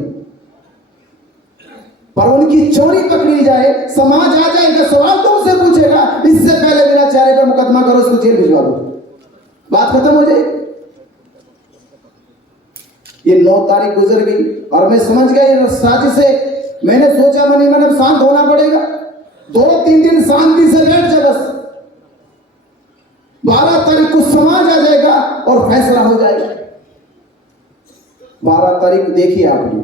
पर उनकी चोरी पकड़ी जाए, समाज आ जाएगा, सवाल तो उसे पूछेगा, इससे पहले मेरा चेहरे पर मुकदमा करो, उसको जेल भिजवा दो, बात खत्म हो जाएगी। ये 9 तारीख गुजर गई और मैं समझ गया ये साजिश से। मैंने सोचा मैंने शांत होना पड़ेगा, 2-3 दिन शांति से बैठ जाए, बस 12 तारीख को समाज आ जाएगा और फैसला हो जाएगा। 12 तारीख देखिए आपने,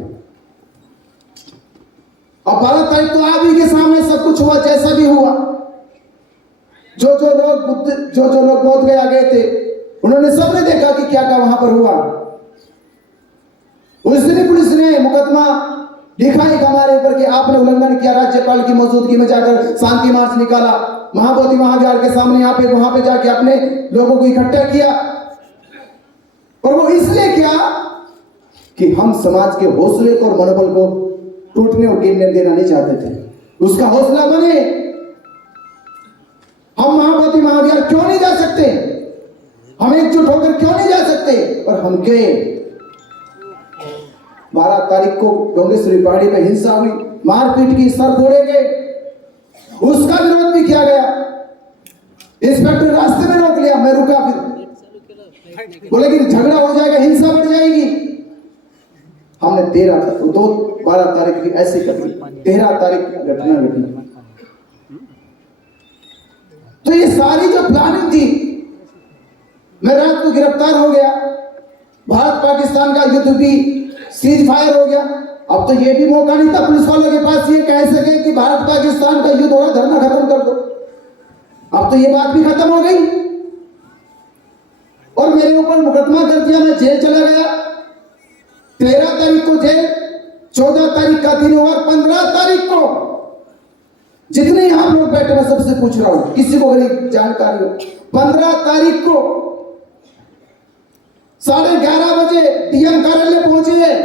और 12 तारीख तो आप ही के सामने सब कुछ हुआ, जैसा भी हुआ। जो लोग बोध गया गए थे, उन्होंने सबने देखा कि क्या क्या वहां पर हुआ। उस दिन पुलिस ने मुकदमा लिखा एक हमारे ऊपर कि आपने उल्लंघन किया, राज्यपाल की मौजूदगी में जाकर शांति मार्च निकाला, महाबोधि महाविहार के सामने वहां पे जाके अपने लोगों को इकट्ठा किया। और वो इसलिए किया कि हम समाज के हौसले को और मनोबल को टूटने और गिरने देना नहीं चाहते थे, उसका हौसला बने। हम महाबोधि महाविहार क्यों नहीं जा सकते, हम एकजुट होकर क्यों नहीं जा सकते? और हम गए। 12 तारीख को डोंगेश्वरी पहाड़ी पे हिंसा हुई, मारपीट की, सर फोड़े गए, उसका विरोध भी किया गया। इंस्पेक्टर रास्ते में रोक लिया, मैं रुका, फिर बोले कि झगड़ा हो जाएगा, हिंसा बढ़ जाएगी। हमने 12 तारीख की ऐसी कर दी, 13 तारीख की घटना घटी। तो ये सारी जो प्लानिंग थी, मैं रात को गिरफ्तार हो गया, भारत पाकिस्तान का युद्ध भी सीज फायर हो गया। अब तो ये भी मौका नहीं था पुलिस वालों के पास ये कह सके कि भारत पाकिस्तान का युद्ध हो रहा, धरना खत्म कर दो। अब तो ये बात भी खत्म हो गई और मेरे ऊपर मुकदमा कर दिया, मैं जेल चला गया। 13 तारीख को जेल, 14 तारीख का दिन हुआ, 15 तारीख को जितने यहां लोग बैठे, मैं सबसे पूछ रहा हूं, किसी को अगर जानकारी हो, 15 तारीख को 11:30 बजे डीएम कार्यालय पहुंचे हैं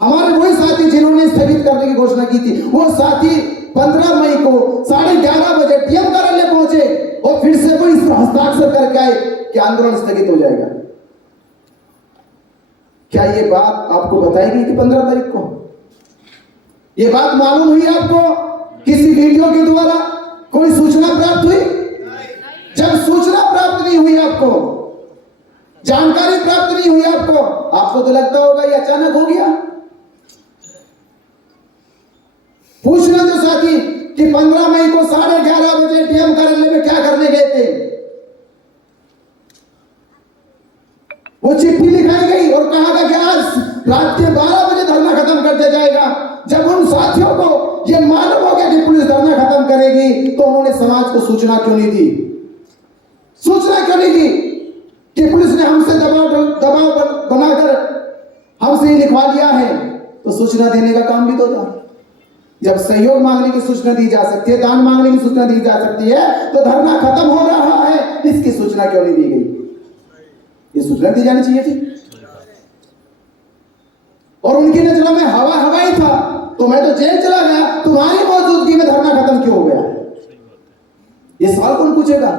हमारे वही साथी जिन्होंने स्थगित करने की घोषणा की थी। वो साथी 15 मई को 11:30 बजे डीएम कार्यालय पहुंचे और फिर से कोई हस्ताक्षर करके आए कि आंदोलन स्थगित हो जाएगा। क्या ये बात आपको बताई गई थी 15 तारीख को? ये बात मालूम हुई आपको किसी वीडियो के द्वारा? कोई सूचना प्राप्त हुई? जब सूचना प्राप्त नहीं हुई, आपको जानकारी प्राप्त नहीं हुई, आपको तो लगता होगा ये अचानक हो गया। पूछना जो साथी कि 15 मई को 11:30 बजे डीएम कार्यालय में क्या करने गए थे? वो चिट्ठी लिखाई गई और कहा गया कि आज रात के 12 बजे धरना खत्म कर दिया जाएगा। जब उन साथियों को यह मालूम हो गया कि पुलिस धरना खत्म करेगी, तो उन्होंने समाज को सूचना क्यों नहीं दी? सूचना क्यों नहीं दी कि पुलिस ने हमसे दबाव बनाकर हमसे लिखवा लिया है? तो सूचना देने का काम भी तो था। जब सहयोग मांगने की सूचना दी जा सकती है, दान मांगने की सूचना दी जा सकती है, तो धरना खत्म हो रहा है, इसकी सूचना क्यों नहीं दी गई? ये सूचना दी जानी चाहिए थी। और उनकी नजरों में हवा ही था, तो मैं तो जेल चला गया, तुम्हारी मौजूदगी में धरना खत्म क्यों हो गया? ये सवाल कौन पूछेगा?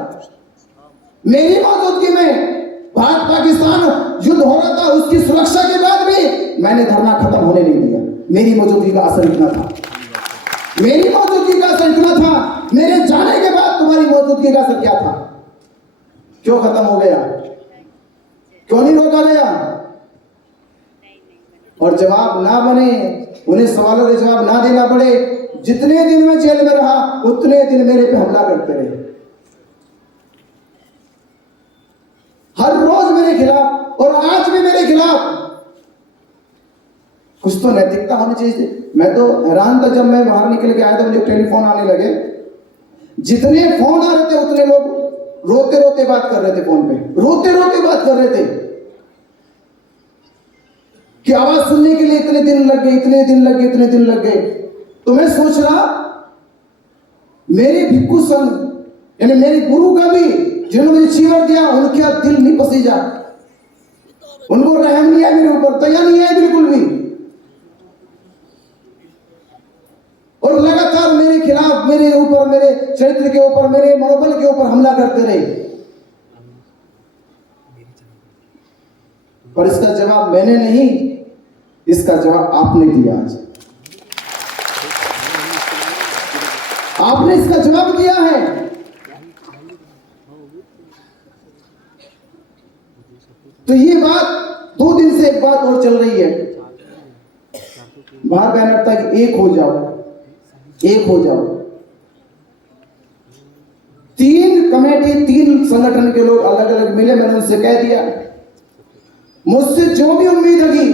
मेरी मौजूदगी में भारत पाकिस्तान युद्ध हो रहा था, उसकी सुरक्षा के बाद भी मैंने धरना खत्म होने नहीं दिया। मेरी मौजूदगी का असर इतना था, मेरी मौजूदगी का असर इतना था। मेरे जाने के बाद तुम्हारी मौजूदगी का असर क्या था? क्यों खत्म हो गया? क्यों नहीं रोका गया? और जवाब ना बने, उन्हें सवालों के जवाब ना देना पड़े। जितने दिन मैं जेल में रहा, उतने दिन मेरे पे हमला करते रहे, हर रोज मेरे खिलाफ, और आज भी मेरे खिलाफ। कुछ तो नैतिकता होनी चाहिए। मैं तो हैरान था, जब मैं बाहर निकल के आया था, मुझे टेलीफोन आने लगे। जितने फोन आ रहे थे, उतने लोग रोते रोते बात कर रहे थे, फोन पे रोते रोते बात कर रहे थे कि आवाज सुनने के लिए इतने दिन लग गए, इतने दिन लग गए, इतने दिन लग गए। तो मैं सोच रहा, मेरे भिक्खु संघ यानी मेरे गुरु का भी, जिन्होंने मुझे चीवर दिया, उनका दिल नहीं पसीजा, उनको रहम नहीं है मेरे ऊपर, दया नहीं है बिल्कुल भी। और लगातार मेरे खिलाफ, मेरे ऊपर, मेरे चरित्र के ऊपर, मेरे मनोबल के ऊपर हमला करते रहे। पर इसका जवाब मैंने नहीं, इसका जवाब आपने दिया। आज आपने इसका जवाब दिया है। तो ये बात 2 दिन से एक बात और चल रही है, बाहर बैनर था कि एक हो जाओ, एक हो जाओ। 3 कमेटी, 3 संगठन के लोग अलग अलग मिले। मैंने उनसे कह दिया, मुझसे जो भी उम्मीद होगी,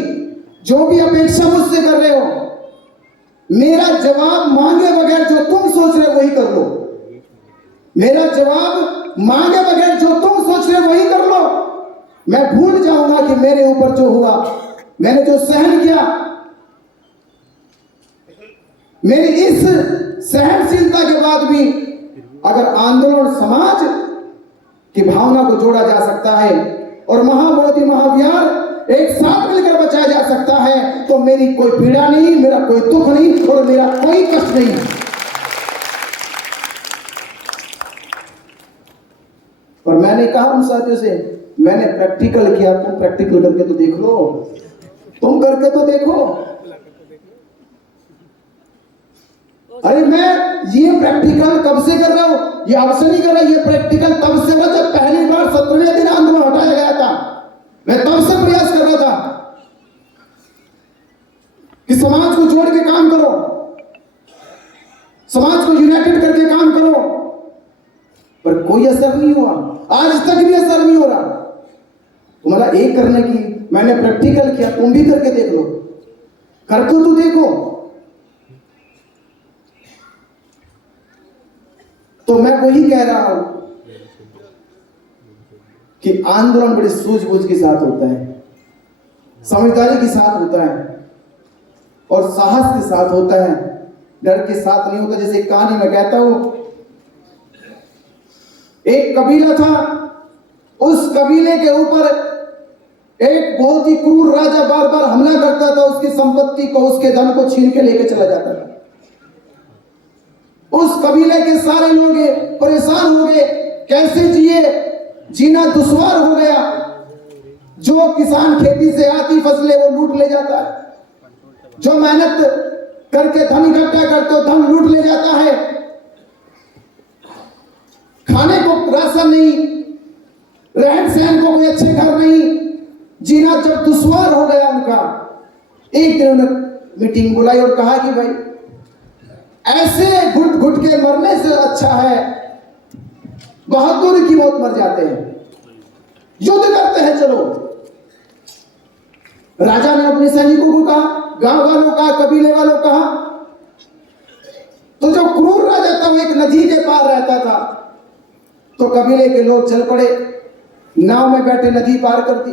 जो भी अपेक्षा मुझसे कर रहे हो, मेरा जवाब मांगे बगैर जो तुम सोच रहे हो वही कर लो। मेरा जवाब मांगे बगैर जो तुम सोच रहे हो वही कर लो। मैं भूल जाऊंगा कि मेरे ऊपर जो हुआ, मैंने जो सहन किया, मेरी इस सहनशीलता के बाद भी अगर आंदोलन समाज की भावना को जोड़ा जा सकता है और महामोदी महाविहार एक साथ मिलकर बचाया जा सकता है, तो मेरी कोई पीड़ा नहीं, मेरा कोई दुख नहीं और मेरा कोई कष्ट नहीं। और मैंने कहा उन साथियों से, मैंने प्रैक्टिकल किया, तुम प्रैक्टिकल करके तो देख लो, तुम करके तो देखो। अरे मैं ये प्रैक्टिकल कब से कर रहा हूं? ये अब से नहीं कर रहा, ये प्रैक्टिकल तब से हुआ जब पहली बार 17वें दिन आंदोलन हटाया गया था। मैं तब से प्रयास कर रहा था कि समाज को जोड़ के काम करो, समाज को यूनाइटेड करके काम करो, पर कोई असर नहीं हुआ। आज तक भी असर नहीं हो रहा। तुम्हारा एक करने की, मैंने प्रैक्टिकल किया, तुम भी करके देख लो, करके तो देखो। तो मैं वही कह रहा हूं कि आंदोलन बड़ी सूझबूझ के साथ होता है, समझदारी के साथ होता है और साहस के साथ होता है, डर के साथ नहीं होता। जैसे कहानी में कहता हूं, एक कबीला था, उस कबीले के ऊपर एक बहुत ही क्रूर राजा बार बार हमला करता था, उसकी संपत्ति को, उसके धन को छीन के लेके चला जाता था। उस कबीले के सारे लोग परेशान हो गए, कैसे जिए, जीना दुश्वार हो गया। जो किसान खेती से आती फसलें वो लूट ले जाता है, जो मेहनत करके धन इकट्ठा करते हो धन लूट ले जाता है। खाने को राशन नहीं, रहन सहन को कोई अच्छे घर नहीं, जीना जब दुश्वार हो गया उनका, एक दिन उन्होंने मीटिंग बुलाई और कहा कि भाई ऐसे घुट घुट के मरने से अच्छा है बहादुर की मौत मर जाते हैं, युद्ध करते हैं। चलो राजा ने अपने सैनिकों को कहा, गांव वालों का, कबीले वालों कहा। तो जो क्रूर राजा था वो एक नदी के पार रहता था, तो कबीले के लोग चल पड़े, नाव में बैठे नदी पार कर दी।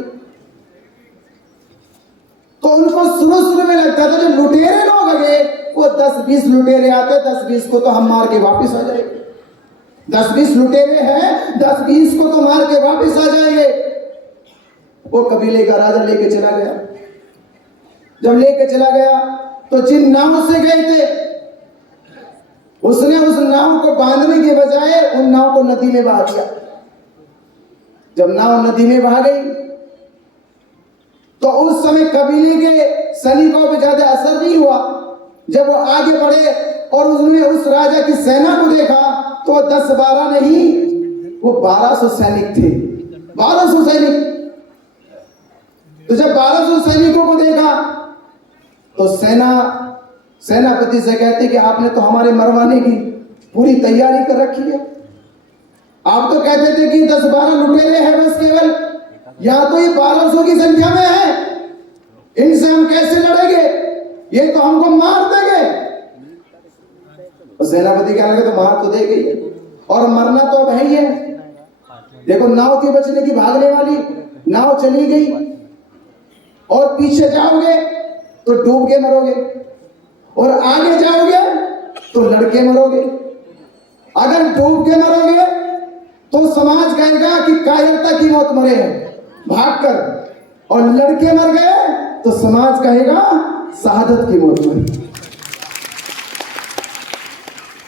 तो उनको शुरू में लगता था जो लुटेरे लोग आगे वो 10-20 लुटेरे आते, 10-20 को तो हम मार के वापस आ जाएंगे, 10-20 लुटेरे हैं, 10-20 को तो मार के वापस आ जाएंगे। वो कबीले का राजा लेके चला गया। जब लेके चला गया तो जिन नाव से गए थे उसने उस नाव को बांधने के बजाय उन नाव को नदी में बहा दिया। जब नाव नदी में बहा गई तो उस समय कबीले के सैनिकों पर ज्यादा असर नहीं हुआ। जब वो आगे बढ़े और उसने उस राजा की सेना को देखा तो 10-12 नहीं, वो 1200 सैनिक थे, 1200 सैनिक। तो जब 1200 सैनिकों को देखा तो सेनापति से कहते कि आपने तो हमारे मरवाने की पूरी तैयारी कर रखी है। आप तो कहते थे कि 10-12 लुटेरे हैं बस केवल, यहां तो ये 1200 की संख्या में है, इनसे हम कैसे लड़ेंगे, ये तो हमको मार देंगे। तो सेनापति कहने लगे तो मार तो देंगे ही, और मरना तो अब है ही है। देखो नाव की बचने की भागने वाली नाव चली गई, और पीछे जाओगे तो डूब के मरोगे, और आगे जाओगे तो लड़के मरोगे। अगर डूब के मरोगे तो समाज कहेगा कि कायरता की मौत मरे हैं भागकर, और लड़के मर गए तो समाज कहेगा शहादत की मौत मरी।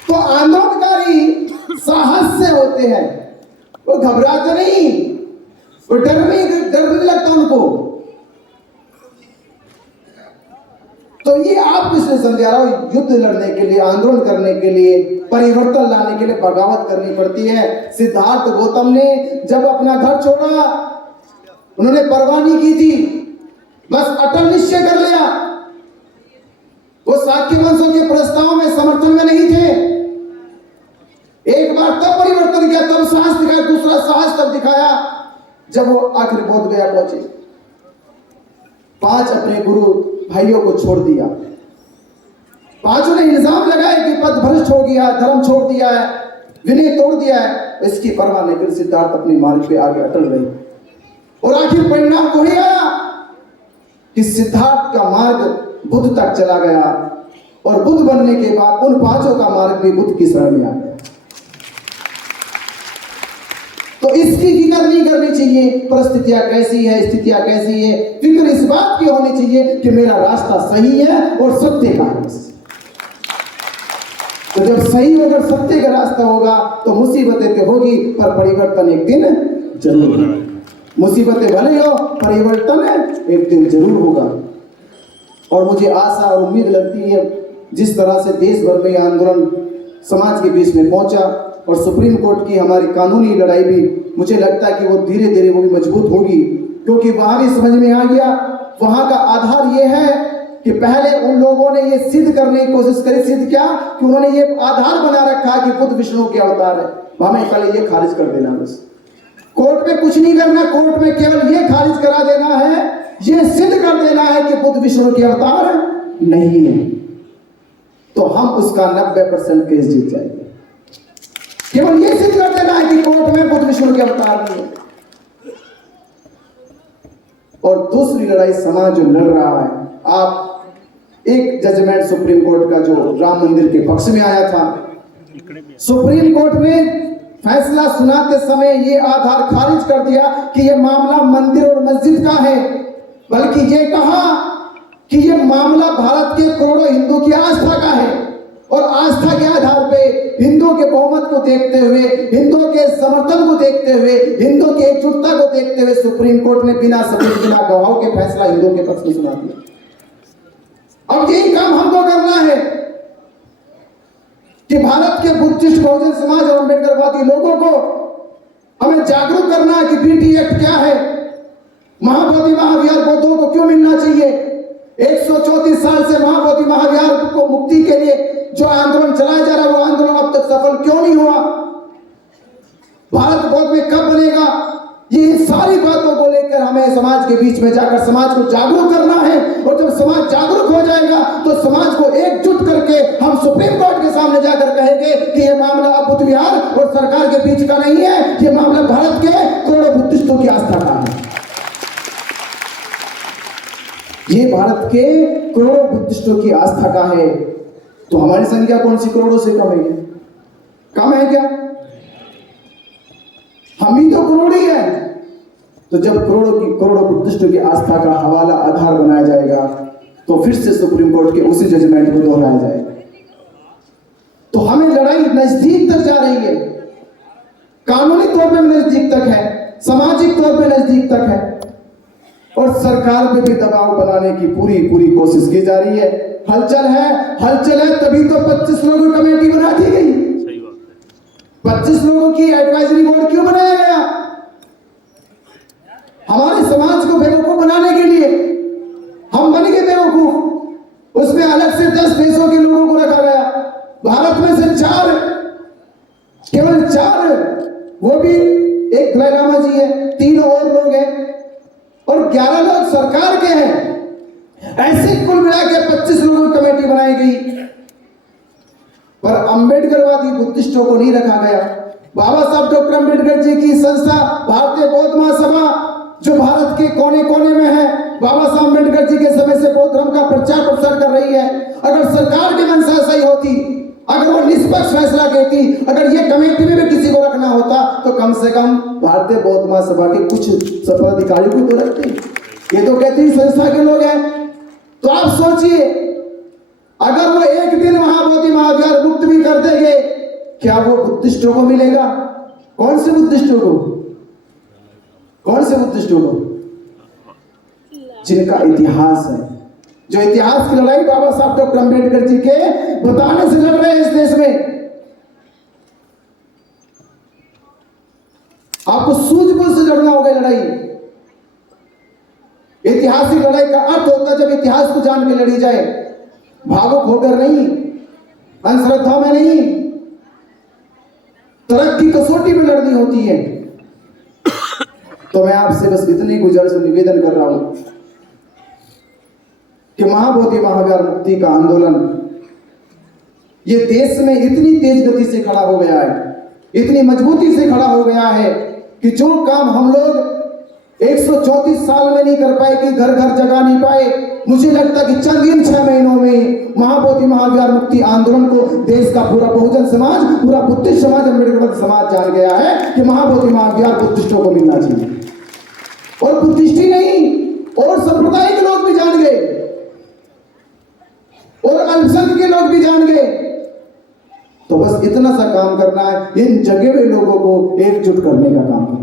तो आंदोलनकारी साहस से होते हैं, वो घबराते नहीं, वो डर नहीं लगता उनको। तो ये आप किसने समझा रहा हो, युद्ध लड़ने के लिए, आंदोलन करने के लिए, परिवर्तन लाने के लिए बगावत करनी पड़ती है। सिद्धार्थ गौतम ने जब अपना घर छोड़ा, उन्होंने परवाह नहीं की थी, बस अटल निश्चय कर लिया। वो शाक्य वंशों के प्रस्ताव में समर्थन में नहीं थे। एक बार तब परिवर्तन किया, तब साहस दिखाया, दूसरा साहस तब दिखाया जब वो आखिर बोध गया पहुंचे। 5 अपने गुरु भाइयों को छोड़ दिया, 5 ने इल्जाम लगाए कि पद भ्रष्ट हो गया, धर्म छोड़ दिया है, विनय तोड़ दिया है। इसकी परवाह नहीं कर सिद्धार्थ अपने मार्ग पे आगे अटल रहे, और आखिर परिणाम वही आया कि सिद्धार्थ का मार्ग बुद्ध तक चला गया, और बुद्ध बनने के बाद उन 5 का मार्ग भी बुद्ध की शरण में आ गया। तो इसकी फिक्र नहीं करनी चाहिए परिस्थितियां कैसी है, स्थितियां कैसी है, फिक्र इस बात की होनी चाहिए कि मेरा रास्ता सही है और सत्य का है। तो जब सही होकर सत्य का रास्ता होगा तो मुसीबतें तो होगी, पर परिवर्तन एक दिन जरूर होगा। मुसीबतें भले हो, परिवर्तन एक दिन जरूर होगा। और मुझे आशा और उम्मीद लगती है जिस तरह से देश भर में आंदोलन समाज के बीच में पहुंचा, और सुप्रीम कोर्ट की हमारी कानूनी लड़ाई भी मुझे लगता है कि वो धीरे धीरे वो भी मजबूत होगी, क्योंकि वहां भी समझ में आ गया। वहां का आधार ये है कि पहले उन लोगों ने ये सिद्ध करने की कोशिश करी, सिद्ध क्या कि उन्होंने ये आधार बना रखा कि बुद्ध विष्णु के अवतार है। हमें पहले ये खारिज कर देना, बस कोर्ट में कुछ नहीं करना, कोर्ट में केवल ये खारिज करा देना है, ये सिद्ध कर देना है कि बुद्ध विष्णु के अवतार नहीं है, तो हम उसका 90% केस जीत जाएंगे। केवल ये सिद्ध कर देना है कि कोर्ट में बुद्ध विष्णु के अवतार नहीं है। और दूसरी लड़ाई समाज जो लड़ रहा है, आप एक जजमेंट सुप्रीम कोर्ट का जो राम मंदिर के पक्ष में आया था, सुप्रीम कोर्ट ने फैसला सुनाते समय ये आधार खारिज कर दिया कि ये मामला मंदिर और मस्जिद का है, बल्कि ये कहा कि ये मामला भारत के करोड़ों हिंदू की आस्था का है, और आस्था के आधार पे हिंदुओं के बहुमत को देखते हुए, हिंदुओं के समर्थन को देखते हुए, हिंदुओं की एकजुटता को देखते हुए सुप्रीम कोर्ट ने बिना सबूत बिना गवाहों के फैसला हिंदुओं के पक्ष में सुना दिया। अब यही काम हमको करना है कि भारत के बुद्धिस्ट बहुजन समाज और अम्बेडकरवादी लोगों को हमें जागरूक करना है कि बीटी एक्ट क्या है, महाबोधि महाविहार बौद्धों को क्यों मिलना चाहिए, 134 साल से महाबोधि महाविहार को मुक्ति के लिए जो आंदोलन चलाया जा रहा है वो आंदोलन अब तक सफल क्यों नहीं हुआ, भारत बौद्ध में कब बनेगा, ये सारी बातों को लेकर लेकर हमें समाज के बीच में जाकर समाज को जागरूक करना है। और जब समाज जागरूक हो जाएगा तो समाज को एकजुट करके हम सुप्रीम कोर्ट के सामने जाकर कहेंगे कि यह मामला अब बुद्ध विहार और सरकार के बीच का नहीं है, यह मामला भारत के करोड़ों बुद्धिस्टों की आस्था का है। ये भारत के करोड़ों बुद्धिस्टों की आस्था का है। तो हमारी संख्या कौन सी करोड़ों से कम है? कम है क्या? हम ही तो करोड़ ही है। तो जब करोड़ों बुद्धिस्टों की आस्था का हवाला आधार बनाया जाएगा तो फिर से सुप्रीम कोर्ट के उसी जजमेंट को दोहराया जाएगा। तो हमें लड़ाई नजदीक तक जा रही है, कानूनी तौर पे नजदीक तक है, सामाजिक तौर पे नजदीक तक है, और सरकार पे भी दबाव बनाने की पूरी कोशिश की जा रही है। हलचल है तभी तो 25 लोगों की कमेटी बना दी गई। 25 लोगों की एडवाइजरी बोर्ड क्यों बनाया गया? हमारे समाज को बेवकूफ बनाने के लिए। हम बन गए बेवकूफ। उसमें अलग से 10 देशों के लोगों को रखा गया। भारत में से केवल 4, वो भी एक दलाई लामा जी है, 3 और लोग हैं, और 11 लोग सरकार के हैं। ऐसे कुल मिला के 25 लोगों की कमेटी बनाई गई। पर अंबेडकरवादी बुद्धिस्टों को नहीं रखा गया। बाबा साहब डॉक्टर अंबेडकर जी की संस्था भारतीय बौद्ध महासभा, जो भारत के कोने कोने में है, बाबा साहब अंबेडकर जी के समय से बौद्ध धर्म का प्रचार प्रसार कर रही है। अगर सरकार की मंशा सही होती, अगर वो निष्पक्ष फैसला कहती, अगर ये कमेटी में भी किसी को रखना होता तो कम से कम भारतीय बौद्ध महासभा के कुछ पदाधिकारियों को तो रखते। ये तो कहती संस्था के लोग हैं। तो आप सोचिए, अगर वो एक दिन महाबोधि महाविहार मुक्त भी कर देंगे, क्या वो बुद्धिस्टों को मिलेगा? कौन से बुद्धिस्टों को? कौन से बुद्धिस्टों को? जिनका इतिहास है, जो इतिहास की लड़ाई बाबा साहब डॉक्टर अंबेडकर जी के बताने से लड़ रहे हैं इस देश में। आपको सूझबूझ से लड़ना होगा लड़ाई। ऐतिहासिक लड़ाई का अर्थ होता है जब इतिहास को जान के लड़ी जाए, भावुक होकर नहीं, अंधश्रद्धा में नहीं, तरक्की की कसौटी में लड़नी होती है। तो मैं आपसे बस इतनी गुजारिश निवेदन कर रहा हूं कि महाबोधि महाविहार मुक्ति का आंदोलन ये देश में इतनी तेज गति से खड़ा हो गया है, इतनी मजबूती से खड़ा हो गया है कि जो काम हम लोग 134 साल में नहीं कर पाए, कि घर घर जगा नहीं पाए, मुझे लगता है कि चंद इन 6 महीनों में महाबोधि महाविहार मुक्ति आंदोलन को देश का पूरा बहुजन समाज, पूरा बुद्धिस्ट समाज, अम्बेडकर समाज जान गया है कि महाबोधि महाविहार बुद्धिस्टों को मिलना चाहिए। और बुद्धिस्ट ही नहीं, और संप्रदाय के लोग भी जान गए, और अल्पसंख्यक के लोग भी जान गए। तो बस इतना सा काम करना है, इन जगे हुए लोगों को एकजुट करने का काम करना,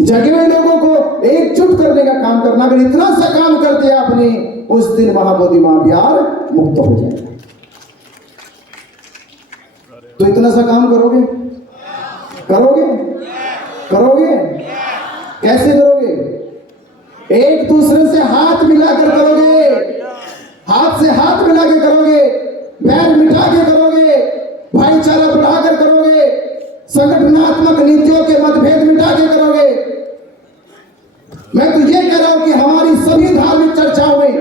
जगे हुए लोगों को एकजुट करने का काम करना। अगर इतना सा काम कर दिया आपने, उस दिन महाबोधि महाविहार मुक्त हो जाएगा। तो इतना सा काम करोगे? करोगे? करोगे? कैसे करोगे? एक दूसरे से हाथ मिलाकर करोगे, हाथ से हाथ मिला के करोगे, बैर मिटा के करोगे, भाईचारा बढ़ाकर करोगे, संगठनात्मक नीतियों के मतभेद मिटा के करोगे। मैं तो ये कह रहा हूं कि हमारी सभी धार्मिक चर्चाओं में,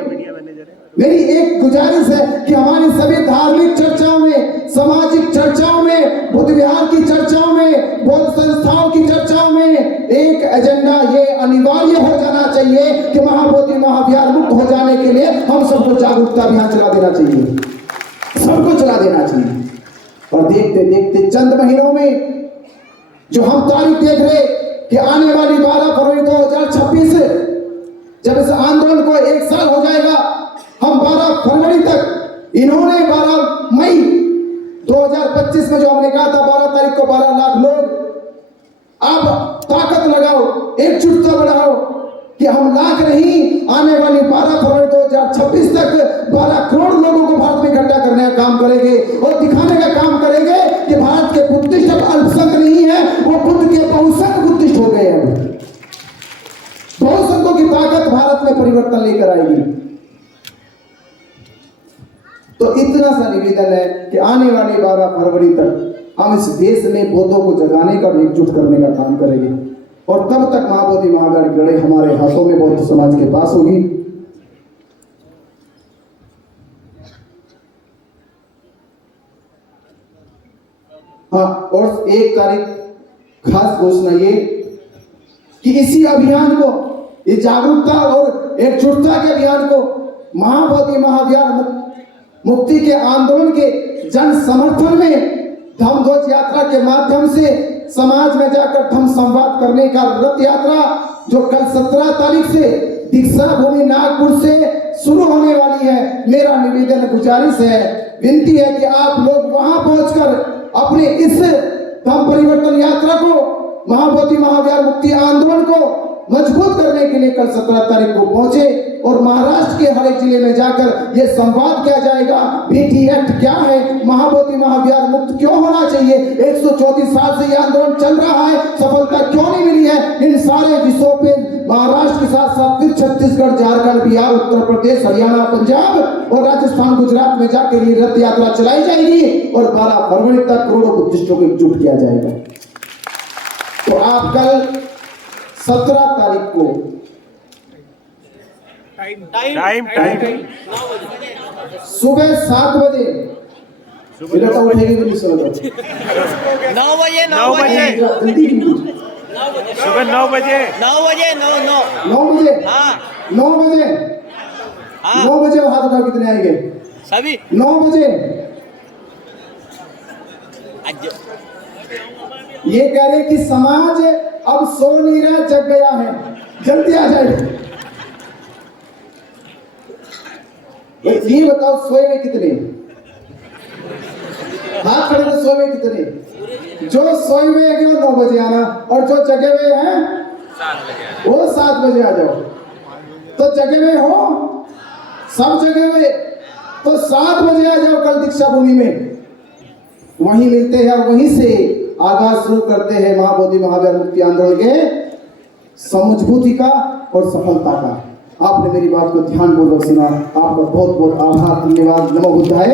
मेरी एक गुजारिश है कि हमारी सभी धार्मिक चर्चाओं में, सामाजिक चर्चाओं में, बुद्ध विहार की चर्चाओं में, बौद्ध संस्थाओं की चर्चाओं में एक एजेंडा ये अनिवार्य हो जाना चाहिए कि महाबोधि महाविहार मुक्त हो जाने के लिए हम सबको जागरूकता अभियान चला देना चाहिए, सबको चला देना चाहिए। और देखते देखते चंद महीनों में जो हम तारीख देख रहे कि आने वाली 12 फरवरी 2026 जब इस आंदोलन को 1 साल हो जाएगा, हम 12 फरवरी तक, इन्होंने 12 मई 2025 में जो हमने कहा था 12 तारीख को 12 लाख लोग, अब ताकत लगाओ, एकजुटता बढ़ाओ कि हम लाख नहीं, आने वाली 12 फरवरी 2026 तक 12 करोड़ लोगों को भारत में इकट्ठा करने का काम करेंगे और दिखाने का काम करेंगे कि भारत के बुद्धिस्ट अब अल्पसंख्यक नहीं है, वो बुद्ध के बहुसंख्यक बुद्धिस्ट हो गए हैं। बहुसंख्यकों की ताकत भारत में परिवर्तन लेकर आएगी। तो इतना सा निवेदन है कि आने वाली 12 फरवरी तक हम इस देश में बौद्धों को जगाने का, एकजुट करने का काम करेंगे। और तब तक महाबोधि महावीर की लड़ाई हमारे हाथों में बौद्ध समाज के पास होगी। हाँ, और एक तारीख खास घोषणा ये कि इसी अभियान को, ये जागरूकता और एकजुटता के अभियान को महाबोधि महावीर मुक्ति के आंदोलन के जन समर्थन में धम्म ध्वज यात्रा के माध्यम से समाज में जाकर धम्म संवाद करने का रथ यात्रा जो कल 17 तारीख से दीक्षा भूमि नागपुर से शुरू होने वाली है। मेरा निवेदन गुजारिश है, विनती है कि आप लोग वहां पहुंचकर अपने इस धम्म परिवर्तन यात्रा को, महाबोधि महावीर मुक्ति आंदोलन को मजबूत करने के लिए कल 17 तारीख को पहुंचे और महाराष्ट्र के हर एक जिले में जाकर यह संवाद किया जाएगा, बीटी एक्ट क्या है, महाबोधि महावीर मुक्त क्यों होना चाहिए, 134 साल से यह आंदोलन चल रहा है, सफलता क्यों नहीं मिली है। इन सारे विषयों पे महाराष्ट्र के साथ साथ फिर छत्तीसगढ़, झारखंड, बिहार, उत्तर प्रदेश, हरियाणा, पंजाब और राजस्थान, गुजरात में जाकर ये रथ यात्रा चलाई जाएगी और 12 फरवरी तक करोड़ों बुद्धिस्टों को एकजुट किया जाएगा। तो आप कल 17 तारीख को टाइम सुबह 7 बजे बेटा उठेगी भी नहीं सोएगा। 9 बजे जल्दी कीजिए। सुबह 9 बजे 9 बजे 9 9 बजे हाँ 9 बजे हाँ 9 बजे हाथ उठाओ, कितने आएंगे? सभी 9 बजे। ये कह रहे कि समाज अब सो नहीं रहा, जग गया है, जल्दी आ जाए। ये बताओ सोए में कितने? हाथ खड़े तो सोए में कितने? जो सोए में है वो 9 बजे आना और जो जगे हुए हैं वो 7 बजे आ जाओ। तो जगे हुए हो, सब जगे हुए तो 7 बजे आ जाओ कल दीक्षा भूमि में। वहीं मिलते हैं और वहीं से आगाज शुरू करते हैं महाबोधि महावीर मुक्ति आंदोलन के समझबूती का और सफलता का। आपने मेरी बात को ध्यानपूर्वक सुना, आपका बहुत बहुत आभार, धन्यवाद। नमो बुद्धाय।